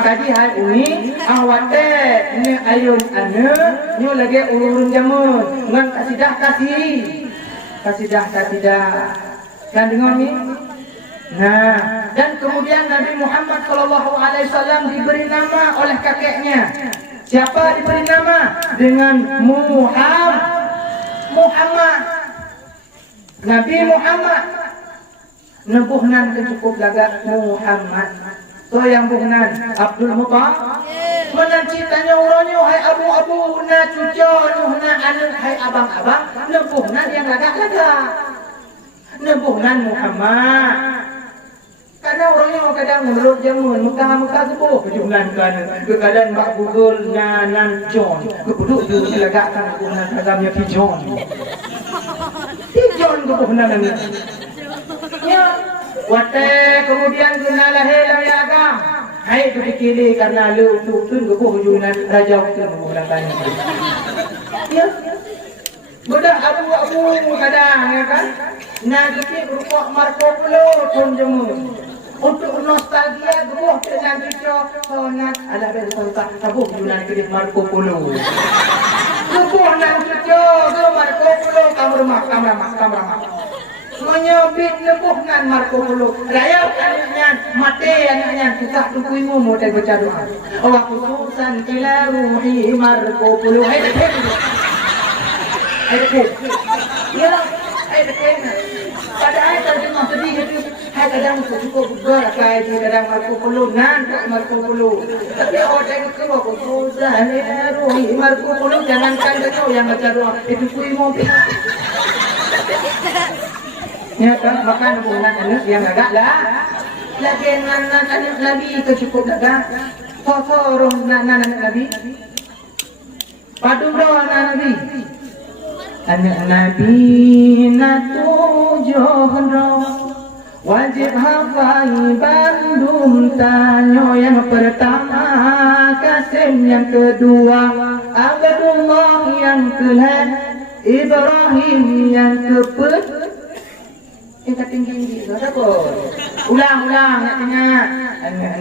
Tadi hai uni awate ni ayun ane nyu lagi urun jamun ngan kasidah kan dengar ni. Nah, dan kemudian Nabi Muhammad SAW diberi nama oleh kakeknya. Siapa diberi nama? Dengan Muhammad. Nabi Muhammad nebuhnan kecukup lagak Muhammad. So yang buhnan Abdul Muttalib menancitanya uronyo hai abu-abu na cuco nuhna anu hai abang-abang nebuhnan yang lagak-lagak nebuhnan Muhammad. Karena orangnya kadang menurut jamun Mekah sebuah kejunan kan keadaan Mbak Google nan John kepuduk tu lagakkan nebuhnan agamnya John kebuhnan ya. Wate kemudian kena lahir dari agam. Hai berfikir karena lu tun gebuh junan raja waktu menggunakannya. Ya. Budak abu-abu kadang ya kan. Nah kita berupa Marco Polo pun jemu. Untuk nostalgia gebuh dengan cucu sonat ada berita tabuh junan kedip Marco Polo. Gebuh nan cucu Marco Polo kamar. Menyebut nebuhnan Marco Polo. Raya anaknya, mati anaknya. Susah tukuimu mau dia baca doa. Wa khususan ila ruhi Marco Polo. Hai dekat. Hai dekat. Padahal terjemah sedih itu. Hai kadang cukup berkai kadang Marco Polo nan Marco Polo. Tapi orang itu wa khususan ila ruhi Marco Polo. Jangankan kau yang baca doa. Itu kuimu. Ya kan, maka nebuhnan anak yang agak lah. Lagi anak Nabi itu cukup agak. Foto anak Nabi. Padu doa anak Nabi. Anak Nabi natujuh roh. Wajib hafal bandum tanyo yang pertama. Kasim yang kedua. Abdullah yang kelihatan. Ibrahim yang kepet. Tingkat tinggi ada kok. Ulang nak ingat.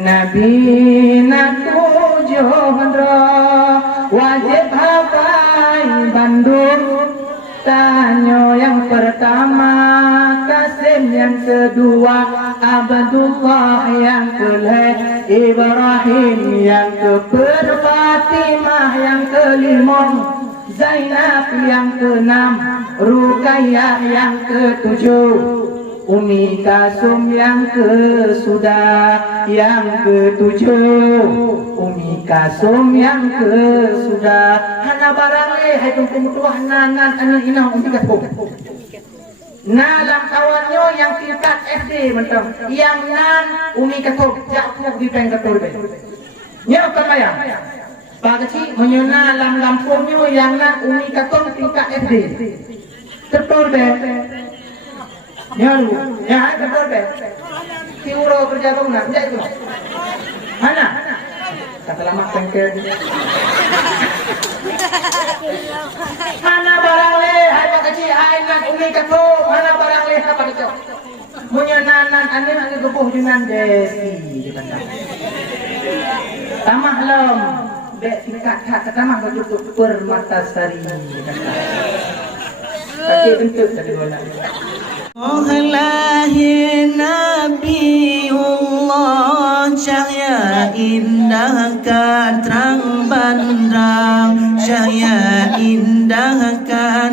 Nabi natujuh roh wajib hafal bandung tanyo yang pertama Kasim yang kedua Abdullah yang kelima Ibrahim yang keempat Fatimah yang kelima Zainab yang keenam Ruqayyah yang ketujuh Umi Kasum yang yang ketujuh Umi Kasum yang hana barang hai tunggu tuah nanan anu inah Umi Kasum nalang kawannya yang tingkat SD mentang yang nan Umi Kasum jatuh di pengkatur be nya kemayang bagasi menyena lampungnya yang nan Umi Kasum tingkat SD betul be ya betul be si uro kerja bangunan enggak itu mana kata lama pengkel mana barang le hai pak kecil hai nak Umi Kasum mana barang le apa itu menyenanan ane gebuh dengan desi tamah lom be tingkat kata tamah betul Permatasari pakai bentuk tadi mana lahir Nabiullah cahaya indah terang benderang cahaya indah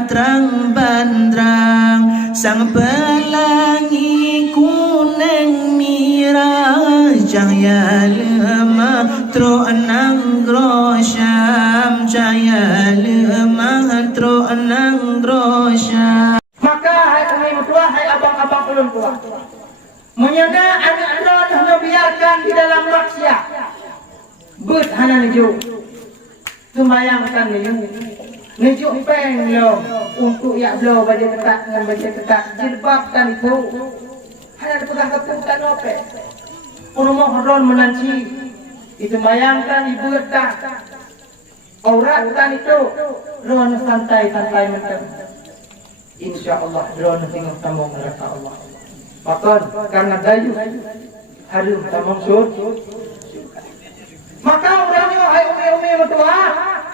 terang benderang sang pelangi kuning merah cahaya lemah tro anang grosyam cahaya lemah tro anang grosyam. Hai abang-abang ulun tua menyana anak Allah biarkan di dalam maksiat bet hana nejo sembayangkan nejo peng lo untuk yak lo baca ketak dengan baca ketak jilbab kan itu hana dipegang keputan ope urumah ron menanci itu bayangkan ibu tak aurat kan itu ron santai-santai mentang InsyaAllah drone tinggal tambang mereka Allah. Maka karena dayu harum tambang sur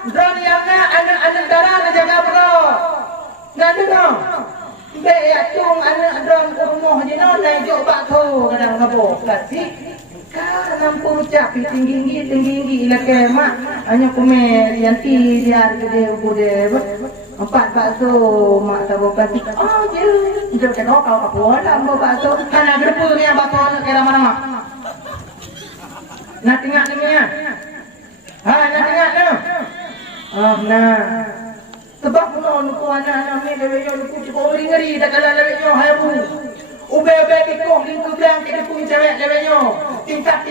Drone yang anak darah nak jaga bro. Nak dengar? Be atung anak drone ke rumah je no naik jok pak tu kadang ngabo. Kasih kan nampu cap tinggi nak kemak hanya kumer yang ti dia bude 4 bakso mak tahu kasih. Oh je. Jom ke kau apa dah bakso. Kana gerpu ni bakso nak kira mana? Nak tengok ni ya. Nak tengok tu. Oh nah. Sebab nuku anak-anak ni lewe yo nuku cukup ngeri dah kalau lewe yo haru. Ube kekok lingku bilang ke nuku cewek lewe yo. Tingkat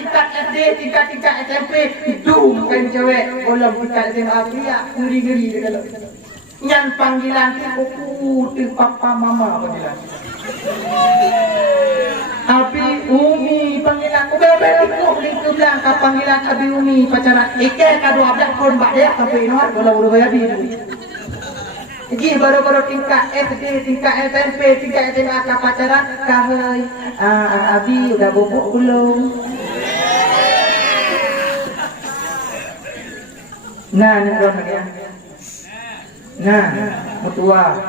SD, tingkat SMP itu bukan cewek. Kalau tingkat SMA dia ngeri dah kalau. Nyan panggilan tu papa mama panggilan. Abi Umi panggilan ube kekok lingku bilang ke panggilan Abi Umi pacaran. Ike kado abdak kon bak dia sampai no kalau udah bayar di. Jadi baru-baru tingkat SD, tingkat SMP, tingkat SMA ke pacaran kahai. Abi udah bobok belum? Nah, ni orang lagi ya. Nah, mertua.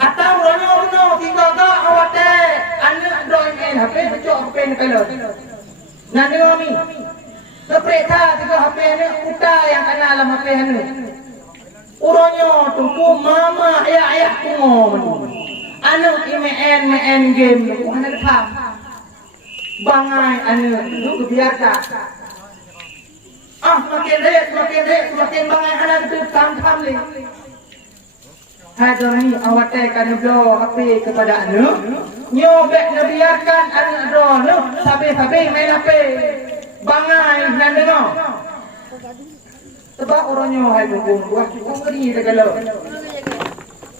Atau rono tinggal tak awak teh anak drawing HP becok HP ni kalau. Nah, ni kami. Sepreta tiga HP ni uta yang kenal dalam HP ni. Uronyo tunggu mama ayah tunggu anu main game lu anak paham bangai anu lu biasa makin bangai anak tu tam le hadoni awak kan bro HP kepada anu nyobek biarkan anu bro nu sabe main HP bangai nan dengar. Sebab orangnya hai tunggu buah cukup ngeri dah kalau.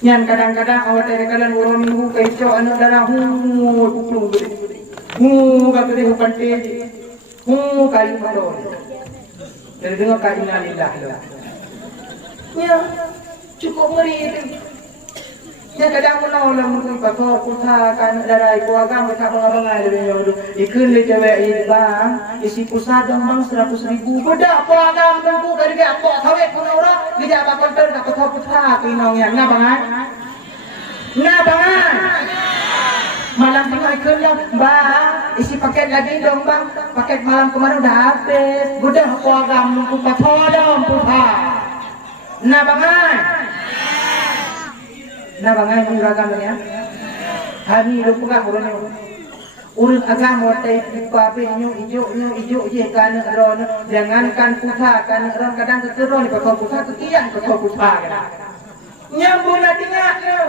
Nyan kadang-kadang awak dari kalau orang minggu kecoh anak darah puklung gede. Kata dia bukan teh. Kayu betul. Jadi dengar kainah lillah lah. Ya, cukup ngeri itu. Ya kadang menolong mungkin pakor pulsa kan darah ibu agam mereka mengabangai dari nyodo. Ikun le cewek bang, isi pulsa dong bang 100.000. Beda apa agam tunggu dari dia apa sawit pun orang dia apa konter nak pakor pulsa pinong yang na bangan. Malam tengok ikun yang bang, isi paket lagi dong bang. Paket malam kemarin udah habis. Beda apa agam tunggu pakor dong pulsa. Na bangan. Nah bangai pun agama ya. Hari lu pegang urut agama teh pape ijo je kan ron jangankan putra kan ron kadang keteron ke putra kekian ke putra kan. Nyambung tinggal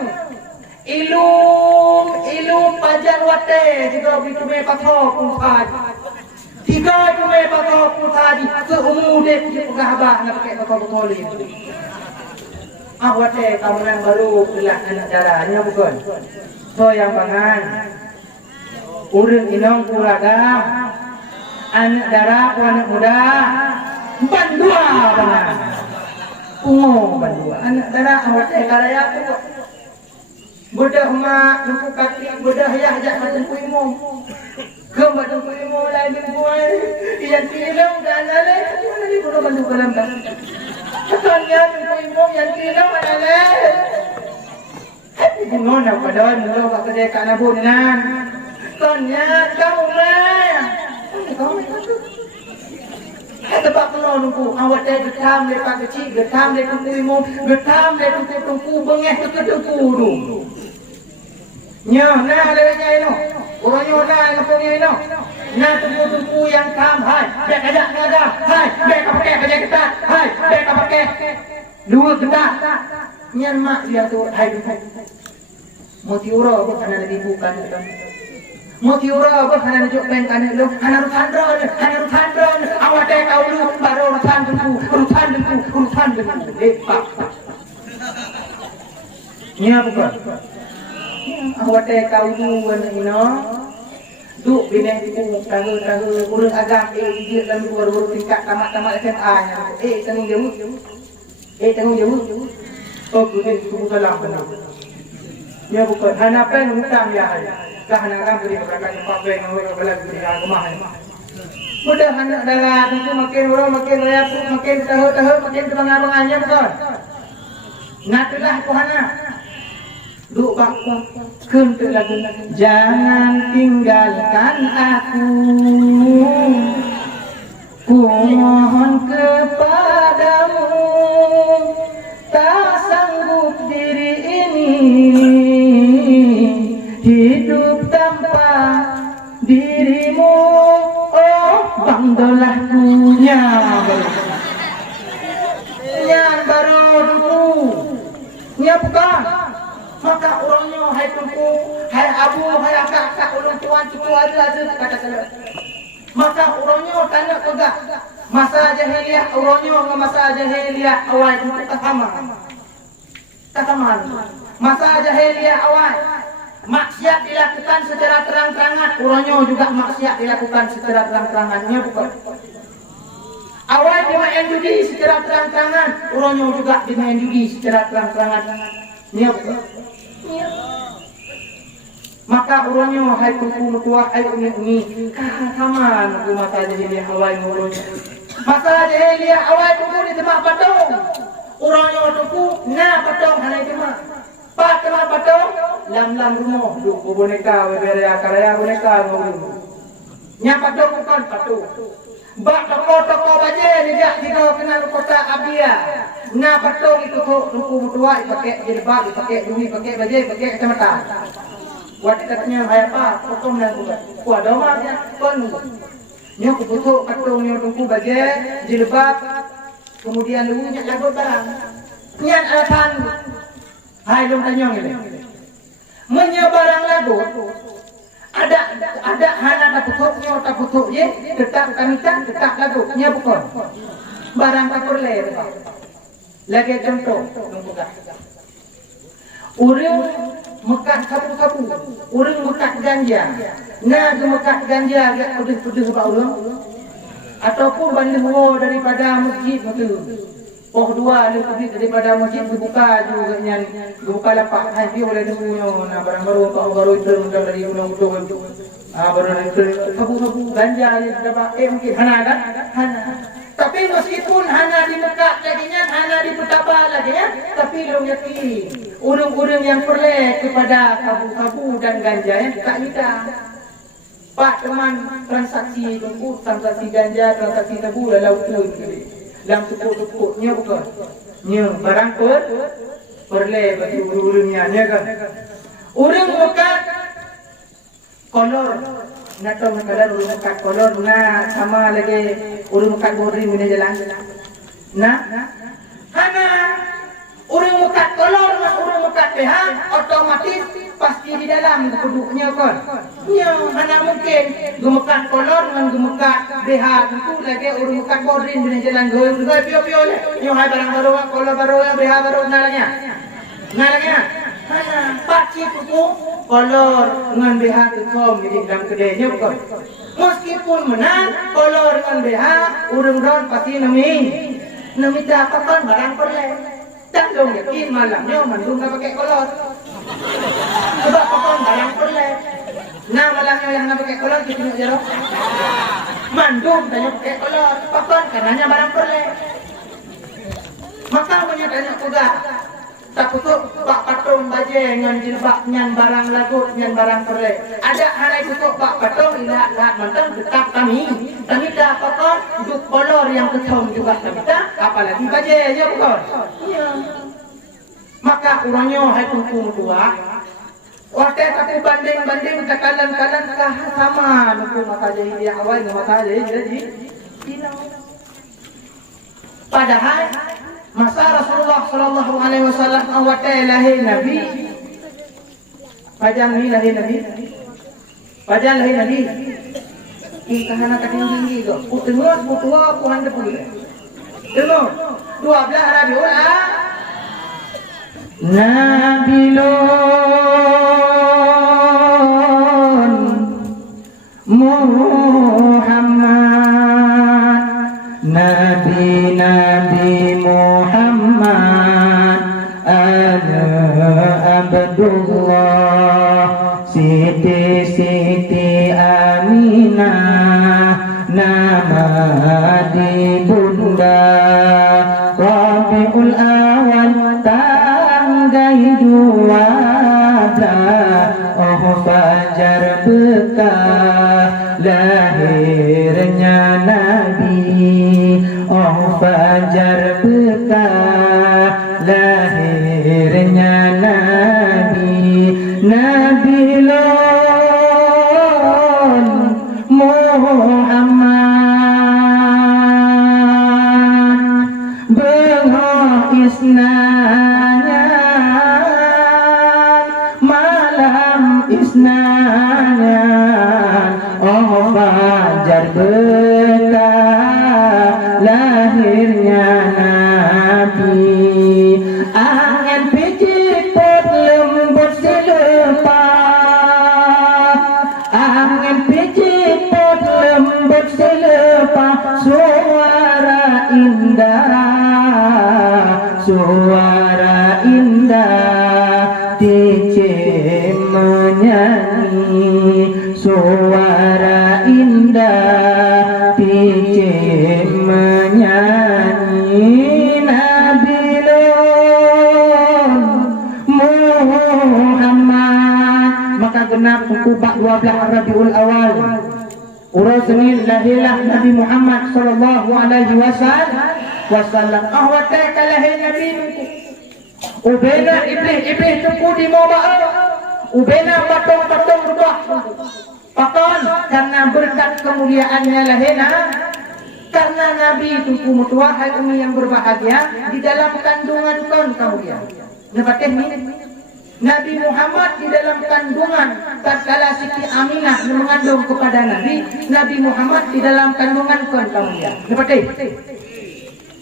ilum pajar wate juga bitume patho putra. Tiga bitume patho putra di seumur dek gahaba nak pakai patho putoli. Awak teh kamu yang baru pilih anak darahnya bukan? So yang pangan, urang inong kuragam, anak darah anak muda, bandua pangan, ungu bandua, anak darah awak teh karaya tu, budak mak tunggu kaki, budak ayah ajak macam kuimom, kau macam kuimom lain buai, iyan tilong dan lain, mana ni budak bandua kalam dah. Katanya ibu yang tidak ada leh. Bunga nak padon lo pak kedai kat nabun nan. Katanya kau leh. Sebab kalau nunggu awak dah getam lepas kecil, getam lepas ibu, getam lepas tunggu bengeh tunggu tu. Nya, nah lewatnya ini. Orangnya nah ngapungnya ini. Nah tunggu yang kam, hai, bek ajak ngada, hai, bek pakai kerja ketat, hai, bek pakai dua ketat. Nyan mak dia tu, hai. Motiura apa kana lagi bukan itu. Motiura apa kana nak pen kana lu, kana rutandron, awak dah tahu lu baru urusan dengku, lepak. Nya bukan. Awak dah tahu lu ini. Duk bina ibu tahu urus agam dia dalam baru tingkat tamat SMA nya. Tanggung jawab. Oh gune suku salam benar. Ya bukan hanapan hutang ya. Dah hanakan beri kepada Pak Ben ngomong kepada beri agama. Mudah anak darat itu makin orang makin raya makin tahu makin kebangga-bangganya betul. Ngatulah Tuhana. Duk bakwa kentu lagu jangan tinggalkan aku. Ku mohon kepadamu tak sanggup diri ini hidup tanpa dirimu. Oh bangdolahku nyan baru dulu nya bukan. Maka orangnya hai tuku hai abu hai akak ulun tuan cucu ada kata-kata. Maka orangnya tanya kegak masa jahiliyah orangnya masa jahiliyah awal itu kataman masa jahiliyah awal maksiat dilakukan secara terang-terangan, orangnya juga maksiat dilakukan secara terang-terangannya bukan. Awal dimain judi secara terang-terangan, orangnya juga dimain judi secara terang-terangannya bukan. Maka orangnya hai kuku tua hai uni kataman aku masa jahiliyah awal orangnya. Masa jahiliyah awal kuku di tempat patung, orangnya kuku na patung hanya tempat. Pak tempat patung lam rumah duk boneka bebere akaraya boneka ngomong nya patung bukan patung bak toko baje dia tidak kenal kota abia na patung itu tuh ruku tua dipakai jilbab dipakai dumi pakai baje pakai kacamata buat katanya hai apa potong dan buat kuah doma ya kon nya kutu patung nya ruku baje jilbab kemudian lunya lagu barang nyan alatan hai dong tanyong ini menyebarang lagu ada hana tak putuk ye tetap kanita tetap lagu nya bukan barang tak perle lagi contoh urang mekat sapu urang mekat ganja nah mekat ganja agak pedih ba urang ataupun banding daripada masjid betul. Oh dua lebih daripada masjid dibuka juga nyan dibuka lapak hai dia oleh debunya nah barang baru itu dari undang-undang baru itu sabu ganja dapat mungkin hana kan hana tapi meskipun hana di Mekah laginya hana di Betapa laginya tapi belum yakin urang-urang yang perle kepada sabu dan ganja yang tak kita Pak teman transaksi ganja transaksi sabu lalu tu dalam tukuk-tukuknya bukan nya barang perle bagi urang-urangnya kan urang mekat kolor nak tahu kadang urang mekat kolor nah sama lagi urang mekat boring di jalan nah hana urang mekat kolor urang mekat PH otomatis pasti di dalam duduknya kan nya hana mungkin gemekat kolor dengan gemekat BH itu lagi urang mekat boring di jalan goi pio le nya hai barang baru kolor baru BH baru nalanya hana paci itu kolor dengan BH itu di dalam kedainya bukan meskipun menang kolor dengan BH urang ron pasti nami dapatkan barang perle tak dong yakin malamnya mandung tak pakai kolor sebab pakon barang perle nah malamnya yang nak pakai kolor kita tengok jarok mandung tanya pakai kolor pakon karenanya barang perle maka punya tanya juga tak putuk bak patung baje nyan jilbab nyan barang lagut nyan barang perle ada hari putuk bak patung lihat mantan tetap kami dah pakon duk kolor yang ketom juga kita apalagi baje ya bukan iya maka orangnya hai kuku tua waktu tapi banding kekalan sama nuku mata jahiliyah awal mata jahiliyah padahal masa Rasulullah sallallahu alaihi wasallam awal lahir Nabi pajang ni lahir Nabi kahana kating tinggi go utengah tua puhan depul tengok 12 Rabiul Nabilun Muhammad Nabi Muhammad ana Abdullah Siti Aminah Oh fajar bekal lahirnya Nabi lon Muhammad benghok isnanya malam isnanya oh fajar bekal lahirnya Nabi angin pijit pot lembut selepah angin pijit pot lembut selepah suara indah DJ menyanyi suara indah DJ menyanyi Nabi Muhammad maka genap kubah 12 Rabiul Awal urus Senin lahirlah Nabi Muhammad sallallahu alaihi wasallam ahwata kalahir Nabi ubena iblis tunggu di mawa'ah ubena patong rubah pakon karena berkat kemuliaannya lahena karena Nabi tunggu mutuah hai umi yang berbahagia di dalam kandungan kon kemuliaan dapat ini Nabi Muhammad di dalam kandungan tatkala Siti Aminah mengandung kepada Nabi Muhammad di dalam kandungan kon kemuliaan dapat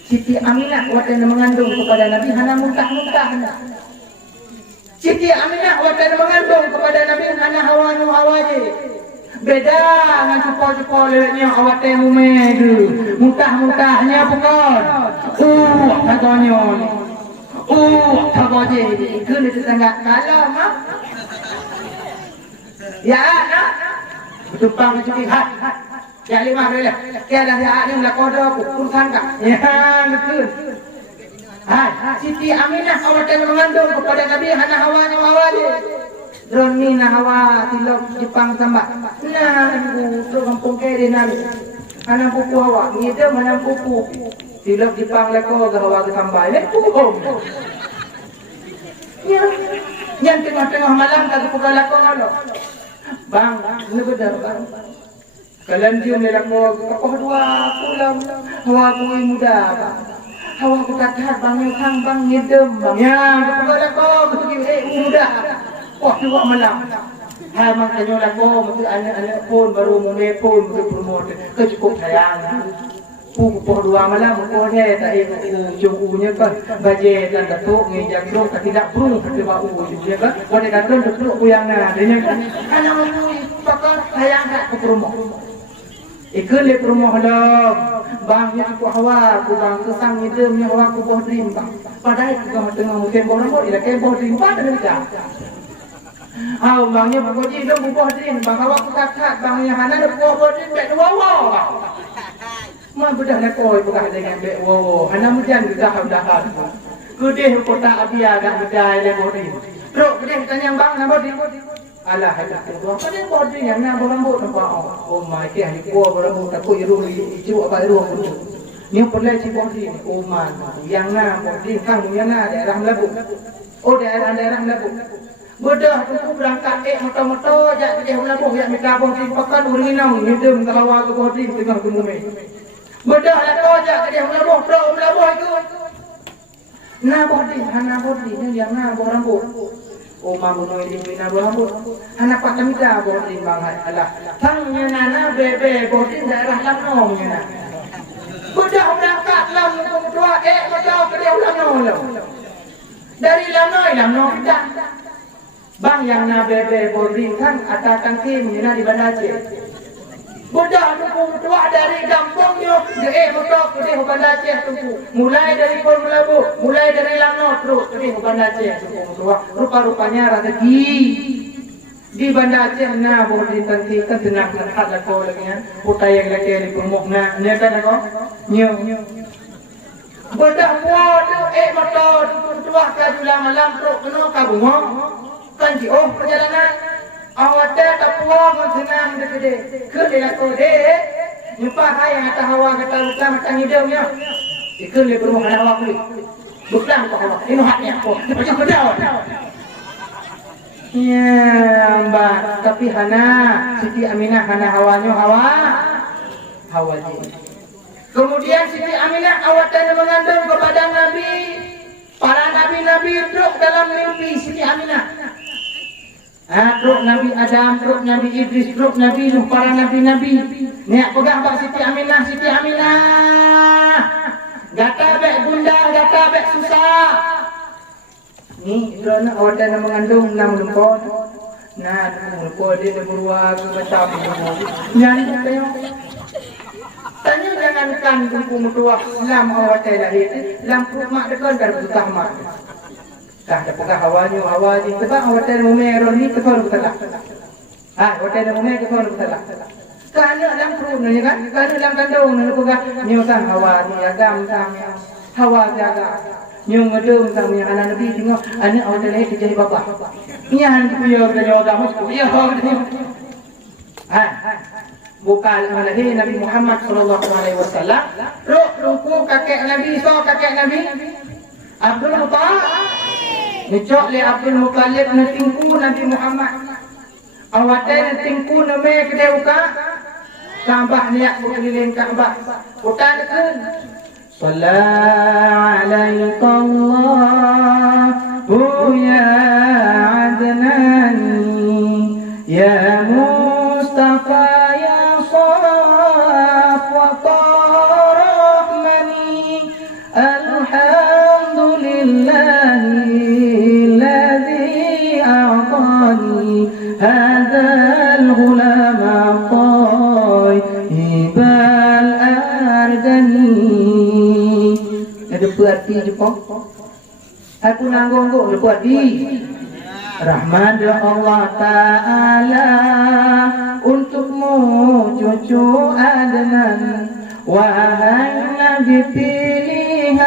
Siti Aminah waktu mengandung kepada Nabi hana muntah-muntah. Siti Aminah waktu mengandung kepada Nabi hana hawa-hawaje. Beda dengan cupo-cupo lewatnya awak mumedu. Muntah-muntahnya bukan. Katanya. Kagoje. Itu di tetangga kalau mah. Ya, nak. Tumpang cuci hat. Yang lima boleh. Tiada yang ini nak kodok pun sangka. Ya betul. Siti Aminah awak yang mengandung kepada Nabi hana hawa je. Droni na hawa tilok Jepang tambah. Nah, itu kampung kiri Nabi. Hana pupu hawa. Ngida mana pupu. Tilok Jepang leko ke hawa ke tambah. Ini pupu. Yang tengah-tengah malam tak pupu leko ngalo. Bang, ini benar bang. Kalian dia melako kapoh dua pulang hawa kui muda hawa ku tatar bang kang bang ngidem bang ya kapoh muda wah dua malam ha mang tanyo lako mesti anak-anak pun baru mune pun promote ke cukup sayang pupoh dua malam ko he ta ujung unya kan baje dan datuk ngejak rong tidak brung ke bau ujungnya kan wade datang datuk uyangna denya anak mui bakar sayang ke promote ikut le promo halom bang yang aku hawa aku bang kesang ngidem yang hawa aku boh dream bang padahal kita tengah musim boh rambut ila ke boh dream pada dah bangnya bang koji dong boh dream bang hawa aku kakak bang yang hana ada boh dream bet wow mah bedah nak koi bukan dengan bet wow hana mujan kita dah gede kota abia dah bedai le boh dream bro gede tanya bang nama dream alah hadah tu apa dia body yang nak berambut nampak oh my god ni gua berambut aku iru iru apa iru ni boleh si body oh man yang nak body kang yang nak daerah Melabu oh daerah Melabu bodoh aku berangkat motor-motor jak ke Melabu jak minta body pakan urinau ni dem kawa ke body tengah gunung bodoh lah kau jak ke Melabu pro Melabu itu nah body ni yang nak berambut Oma bunuh ini mina berambut. Anak pak kami dah boarding bangai alah. Tangnya nana bebe boarding daerah Lanong na. Budak berangkat Lanong tua macam ke dia Lanong. Dari Lanong dah. Bang yang na bebe boarding kan atakan tim na di Banda Aceh. Budak tunggu tua dari kampungnya motor ke dia Banda Aceh tunggu. Mulai dari Pulau Melabu, mulai dari Lanong terus ke dia Banda Aceh tunggu tua. Rupa-rupanya rezeki di Banda Aceh na boleh tanti kan tenang hal kau lagi ya. Putai yang lagi di pemuk na ni kan aku. Nyo. Budak muda motor tua kajulah malam terus kena kabungo. Kan perjalanan awak tak pulang senang dek ke dia ko dek Nyumpah hai yang atas hawa kata bukan macam hidungnya. Ikut dia beruang anak hawa kulit. Bukan kau hawa. Ini haknya aku. Macam kedau. Ya, mbak. Tapi hana Siti Aminah hana hawanya hawa je. Kemudian Siti Aminah awatan mengandung kepada Nabi. Para nabi-nabi duduk dalam mimpi Siti Aminah. Truk Nabi Adam, truk Nabi Idris, truk Nabi Nuh, para nabi-nabi. Niat pegang Pak Siti Aminah, Siti Aminah. Gata bek gundang, gata bek susah. Ni drone awatan mengandung 6 lempon. Nah, lempon dia beruang macam ni. Nyanyi tayo. Tanya jangankan kumpul mutua lam awatan lahir, lam perut mak dekat dan betah mak. Dah pegang hawa ni sebab awatan umer ni kefar betul. Awatan umer kefar betul. Kerana dalam perut ni kan, kerana dalam kandung ni pegang nyusang hawa ni agam sang hawa jaga. Nyung ngedum sang yang anak Nabi tengok anak awatan lahir jadi bapa. Nyan kuyo dari agama kuyo. Bukan lahir Nabi Muhammad sallallahu alaihi wasallam. Ruku kakek Nabi, kakek Nabi Abdul Muttalib. Nicok le Abdul Muttalib na tingku Nabi Muhammad. Awatan na tingku na me kedai uka. Kaabah niat berkeliling Kaabah. Utan dekat. Sallallahu alaihi Allah ya Adnani ya Mustafa ya Saf wa Rahmani alhamdulillahi هذا الغلام طيب الأردني. Ada berarti Jepang. Aku nanggung kok berarti. Rahmat Allah Ta'ala untukmu cucu Adnan. Wahai Nabi pilihan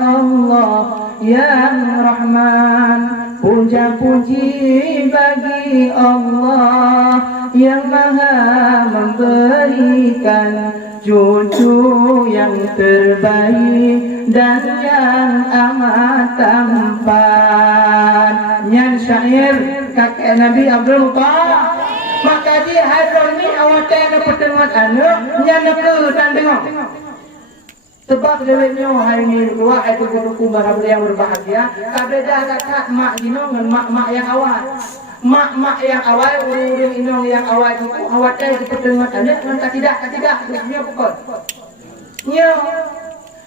Allah yang Rahman. Puja-puji bagi Allah yang Maha memberikan cucu yang terbaik dan yang amat tampan. Nyan syair kakek Nabi Abdul Muttalib. Maka dia hadron ni awatan pertemuan anak nyan ke dan dengar. Sebab lewatnya hari ini keluar itu guru barang yang berbahagia. Kabeda kakak mak ino dengan mak yang awal. Mak yang awal urung ino yang awal itu awatnya itu pertemuan anak dengan tidak dia pukul. Ya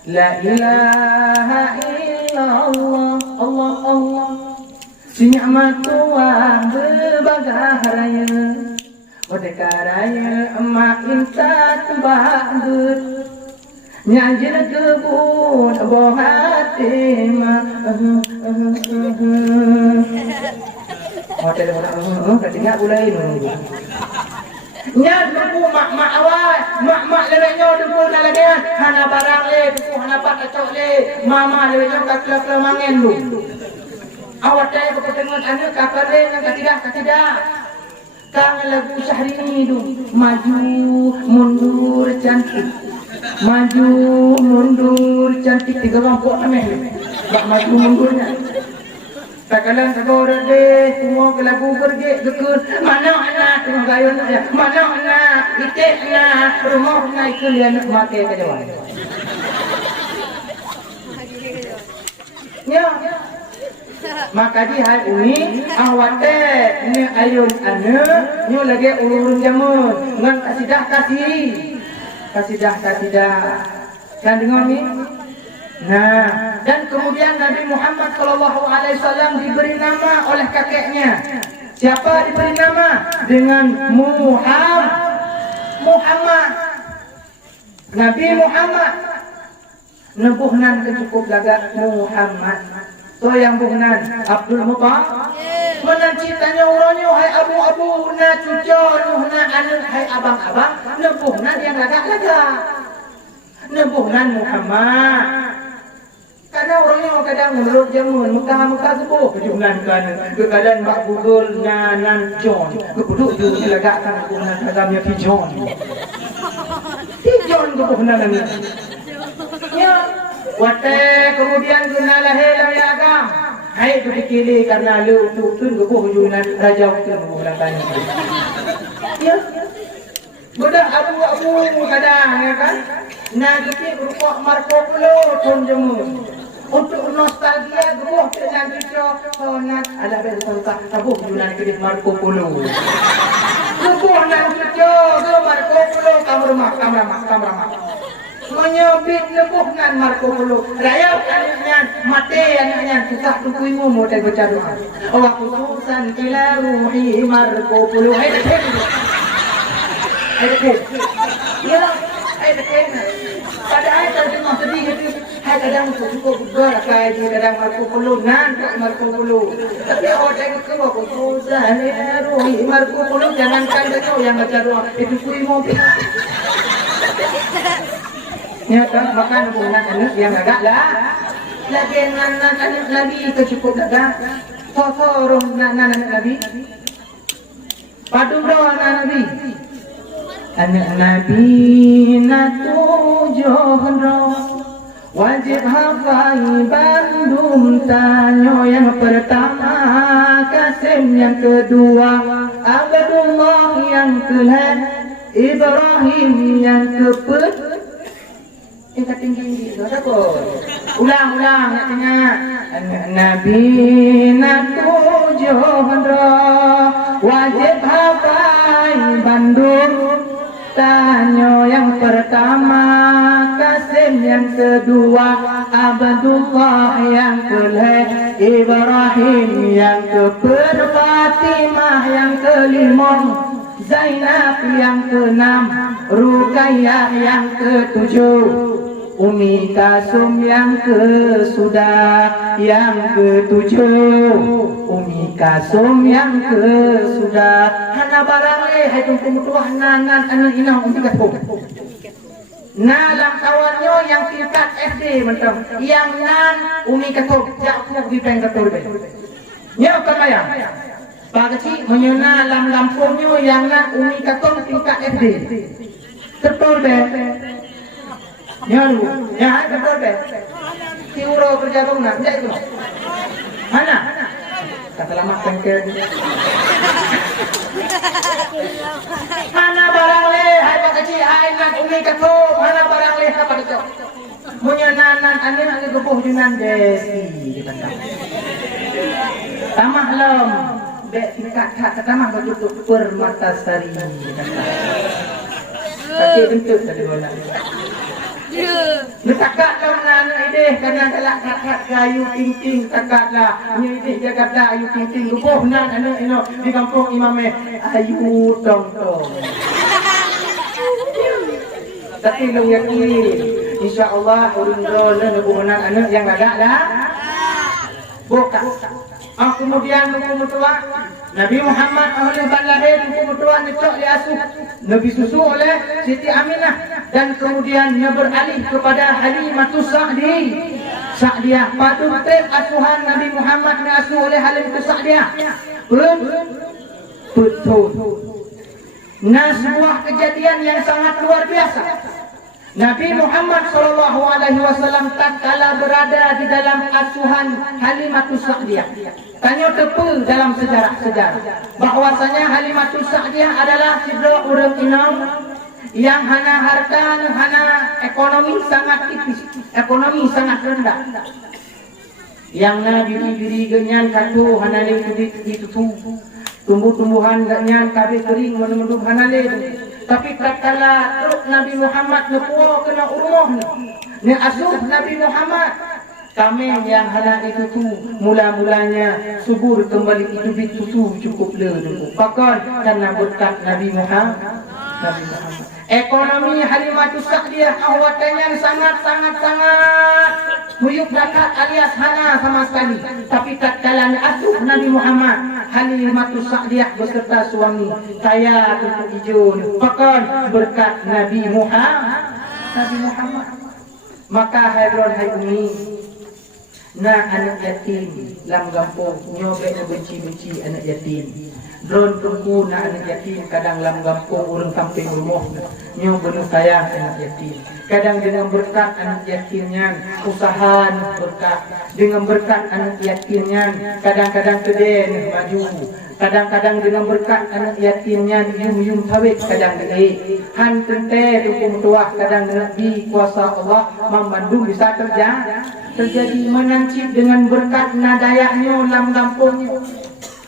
la ilaha illallah Allah Sinyamat Tuhan berbagai raya. Merdeka raya emak insan bagus. Nyanjir kebun boh hati mah. Hotel orang ketinggal ulai nunggu. Nyat buku mak awal, mak lewatnya buku nak lagi hana barang le, buku hana pak kacau le, mama lewatnya kakak mangen lu. Awak dah kepentingan anak kakak le yang ketidak. Kang lagu Syahrini tu maju mundur cantik. Maju mundur cantik 3 kelompok ameh. Bak maju mundurnya. Takalan sekolah deh, semua ke lagu pergi gekun. Mana anak tengah gayun ya. Mana anak itik anak rumah naik ke dia nak makan ke jawan. Ya. Maka di hari ini awate ni ayun anak ni lagi urun jamun ngan kasidah kan dengar ni. Nah, dan kemudian Nabi Muhammad sallallahu alaihi wasallam diberi nama oleh kakeknya. Siapa diberi nama? Dengan Muhammad. Nabi Muhammad. Nebuhnan kecukup lagak Muhammad. So yang buhnan Abdul Muttalib. Mana citanya orangnya hai abu-abu na cucu na anak hai abang-abang. Nebuhnan yang lagak-lagak. Nebuhnan Muhammad. Karena orangnya kadang menurut jamun muka sebuah kejunan kan keadaan mak bugul nanan John kepuduk tu lagakkan kebunan kalamnya fi John gebuh nangan. Ya, wate kemudian guna lahir dari agam. Hai tu dikili karena lu tun gebuh junan raja waktu menggunakan. Ya. Budak abu kadang ya kan. Nah kita berupa Marco Polo pun jemu. Untuk nostalgia gebuh dengan kita sonat ada bertentang gebuh junan kedip Marco Polo. Gebuh nan kita Marco Polo kameramak. Menyebut lebuh nan Marco Polo. Raya anaknya mati anaknya susah tukuimu mau tak baca doa. Wa khususan ila ruhi Marco Polo. Ya, pada ayat terjemah sedih itu, kadang cukup berkai kadang Marco Polo nan Marco Polo. Tapi orang tengok ke wa khususan ila ruhi Marco Polo jangankan kau yang baca doa itu kuimu. Ya kan makan bukan anak yang agak lah. Lagi anak Nabi itu cukup agak. Forum anak Nabi. Padu doa anak Nabi. Anak Nabi natujohro wajib hafal bandum tanyo yang pertama Kasim yang kedua Abdullah yang kelima Ibrahim yang keempat. Tingkat tinggi ada kok. Ulang katanya. Nabi natujohro wajib hafal bandung tanyo yang pertama Kasim yang kedua Abdullah yang kelima Ibrahim yang keempat Fatimah yang kelima Zainab yang keenam Ruqayyah yang ketujuh Umi Kasum yang yang ketujuh Umi Kasum yang hana barang hai tunggu mutuah nanan anu inang Umi Kasum nalang kawannya yang tingkat SD mentang yang nan Umi Kasum jakuk di pengkatur nya kamaya Pak kecil menyena lampungnya yang nan Umi Kasum tingkat SD betul be ya betul be Tiuro kerja rumah ya itu mana kata lama pengkel mana barang le hai Pak kecil hai nak Umi Kasum mana barang le apa itu menyenanan anin anu gebuh dengan desi tamah lom dek tingkat tamah betul Permatasari tapi bentuk tadi mana Letakkan dalam ide karena galak kat kayu tingting takatlah ni ide jaga ayu tingting lubuh nan anu di kampung imame ayu tong-tong. Tapi lu yakin insyaallah urang dole lubuh nan anu yang ada dah. Buka. Kemudian mutua Nabi Muhammad oleh balahir mutua necok diasuh Nabi susu oleh Siti Aminah dan kemudian beralih kepada Halimatus Sa'diyah padu asuhan Nabi Muhammad diasuh oleh Halimatus Sa'diyah betul nah sebuah kejadian yang sangat luar biasa Nabi Muhammad SAW tatkala berada di dalam asuhan Halimatus Sa'diyah. Tanya tepu dalam sejarah bahwasanya Halimatus Sa'diyah adalah sebuah orang inang yang hana harta, hana ekonomi sangat tipis, ekonomi sangat rendah. Yang Nabi diri genyan katu hana le itu tumbuh-tumbuhan genyan kabeh kering menunduk hana le. Tapi tatkala Nabi Muhammad nepuo kena urmoh ni asuh Nabi Muhammad kami yang hana itu tu mula-mulanya subur kembali itu bit susu cukup le bahkan karena berkat Nabi Muhammad ekonomi Halimatus Sa'diyah awatannya sangat muyuk dekat alias hana sama sekali tapi tatkala asuh Nabi Muhammad Halimatus Sa'diyah beserta suami kaya tutup hijau bahkan berkat Nabi Muhammad maka hadron hai umi Na anak yatim lam kampung nyobek benci-benci anak yatim. Dron tungku na anak yatim kadang lam kampung urang samping rumah nyo benuh sayang anak yatim. Kadang dengan berkat anak yatimnya usaha berkat. Dengan berkat anak yatimnya kadang-kadang kedai maju. Kadang-kadang dengan berkat anak yatimnya yum sawit kadang gede. Han tente hukum tuah kadang nabi kuasa Allah membantu bisa terjadi menancip dengan berkat nadayahnya lam kampungnya.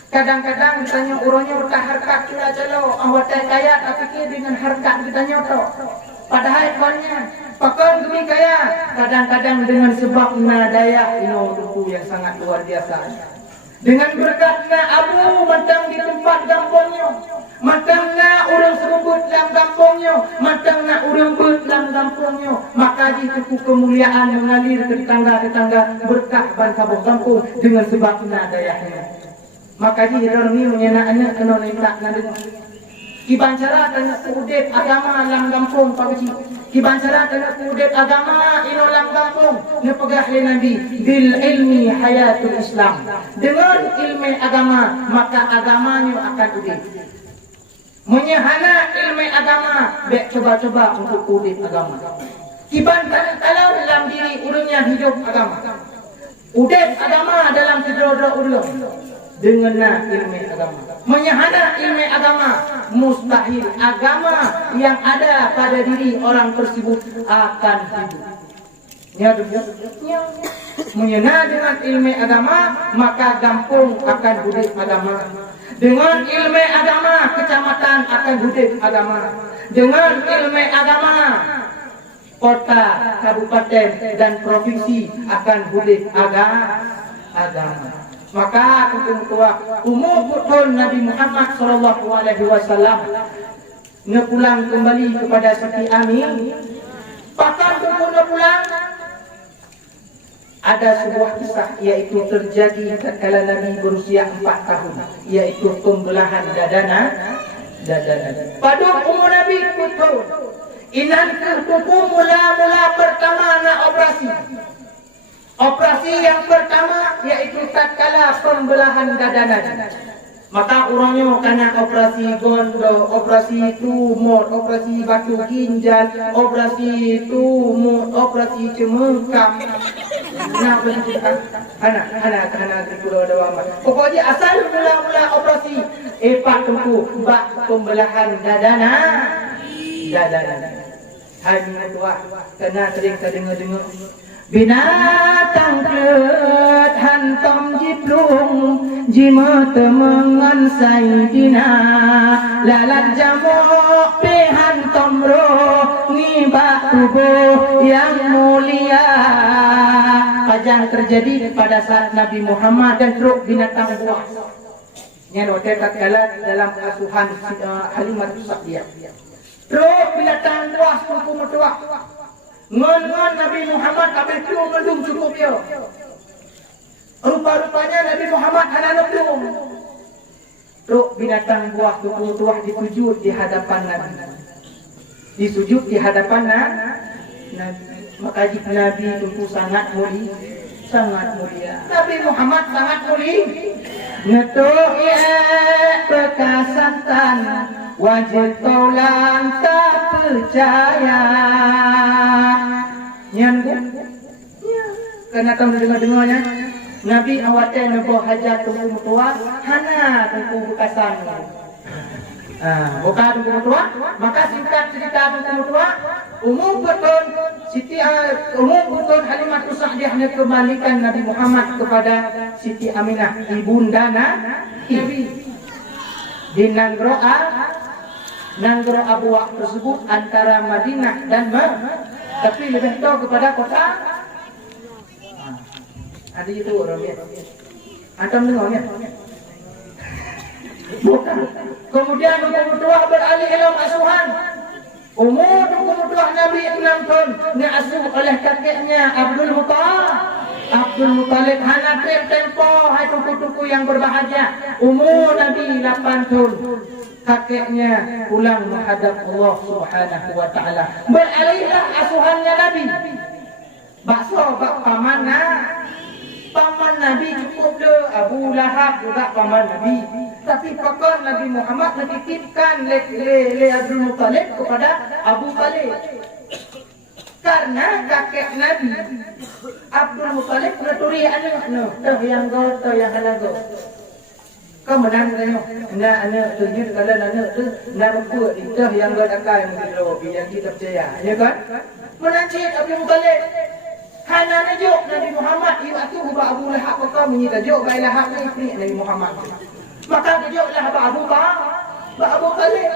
Kadang-kadang ditanya urangnya berkah harkat kita calo awat kaya tapi dengan harkat kita nyoto. Padahal ikonnya pakon demi kaya. Kadang-kadang dengan sebab nadayah ino yang sangat luar biasa. Dengan berkatnya abu matang di tempat kampungnya, matangnya orang serubut dalam kampungnya, matangnya orang bet dalam kampungnya, maka itu kemuliaan mengalir ke tetangga-tetangga berkah bangsa kampung dengan sebab nadayahnya. Maka di orang ini menyenangkan kena letak nade. Kibancara kena kudep agama dalam kampung pagi. Kibancara kena kudep agama ino dalam kampung. Nepegah le Nabi bil ilmi hayatul Islam. Dengan ilmu agama maka agamanya akan kudep. Menyahana ilmu agama, baik coba-coba untuk kudep agama. Kibancara kalau dalam diri urangnya hidup agama. Udep agama dalam kedua-dua urang. Dengan ilmu agama, menyahana ilmu agama, mustahil agama yang ada pada diri orang tersebut akan hidup. Ya, menyana dengan ilmu agama maka kampung akan hidup agama. Dengan ilmu agama kecamatan akan hidup agama. Dengan ilmu agama kota, kabupaten dan provinsi akan hidup agama. Maka ketentuan umum betul Nabi Muhammad SAW ngepulang kembali kepada Siti Amin. Bahkan kemudian pulang ada sebuah kisah yaitu terjadi ketika Nabi berusia 4 tahun, yaitu pembelahan dadana. Pada umur Nabi betul inan kuku mula pertama na operasi. Operasi yang pertama yaitu tatkala pembelahan dadana. Maka orangnya kena operasi gondok, operasi tumor, operasi batu ginjal, operasi tumor, operasi cemengkam. Nah, begitu kan? Anak pulau dawama. Pokoknya asal mula operasi pak tungku bak pembelahan dadana. Hai tua, kena sering terdengar. Binatang keut hantom jiplung jima temengan saidina lalat jamuk pe hantom roh ngibak tubuh yang mulia. Yang terjadi pada saat Nabi Muhammad dan truk binatang buas yang tatkala dalam asuhan Halimatus Sa'diyah. Truk binatang buas kuku metuak ngon Nabi Muhammad kabeh tu mendung cukup yo. Rupa-rupanya Nabi Muhammad anak dum. Truk binatang buah tuah disujud di hadapan Nabi. Disujud di hadapan Nabi. Maka Nabi itu sangat mulia. Nabi Muhammad sangat mulia. Ngetuk ya bekasantan wajib taulan tak percaya. Nyambung. Karena kamu dengar-dengarnya Nabi awatnya nabo hajat tunggu tua hana tunggu bekasan. Bukan tunggu tua, maka singkat cerita tunggu tua umum betul Halimatus Sa'diyah kembalikan Nabi Muhammad kepada Siti Aminah ibunda Nabi di Nangroa Buak tersebut antara Madinah dan tapi lebih tahu kepada kota. Ada itu orangnya. Antum dengarnya. Bukan. Kemudian umur tua beralih ilmu asuhan. Umur tua Nabi 6 tahun diasuh oleh kakeknya Abdul Muttalib hana tempo hai tuku-tuku yang berbahagia. Umur Nabi 8 tahun. Kakeknya pulang menghadap Allah Subhanahu wa taala. Beralihlah asuhannya Nabi. Bakso bak pamanna Nabi cukup le Abu Lahab juga paman Nabi. Tapi pakon Nabi Muhammad menitipkan le Abdul Muttalib kepada Abu Talib. Karena kakek Nabi Abdul Muttalib menaturi anak toh yang go toh yang halago. Kau menang kayo. Anak tunjuk kalau anak tu nak buat itu yang go akai mungkin yang kita percaya. Ya kan? Menacik Abdul Muttalib. Hana najuk Nabi Muhammad iwatu Abu Lahab kau menyita juk bai Lahab ni Nabi Muhammad. Maka kejutlah Abu Talib.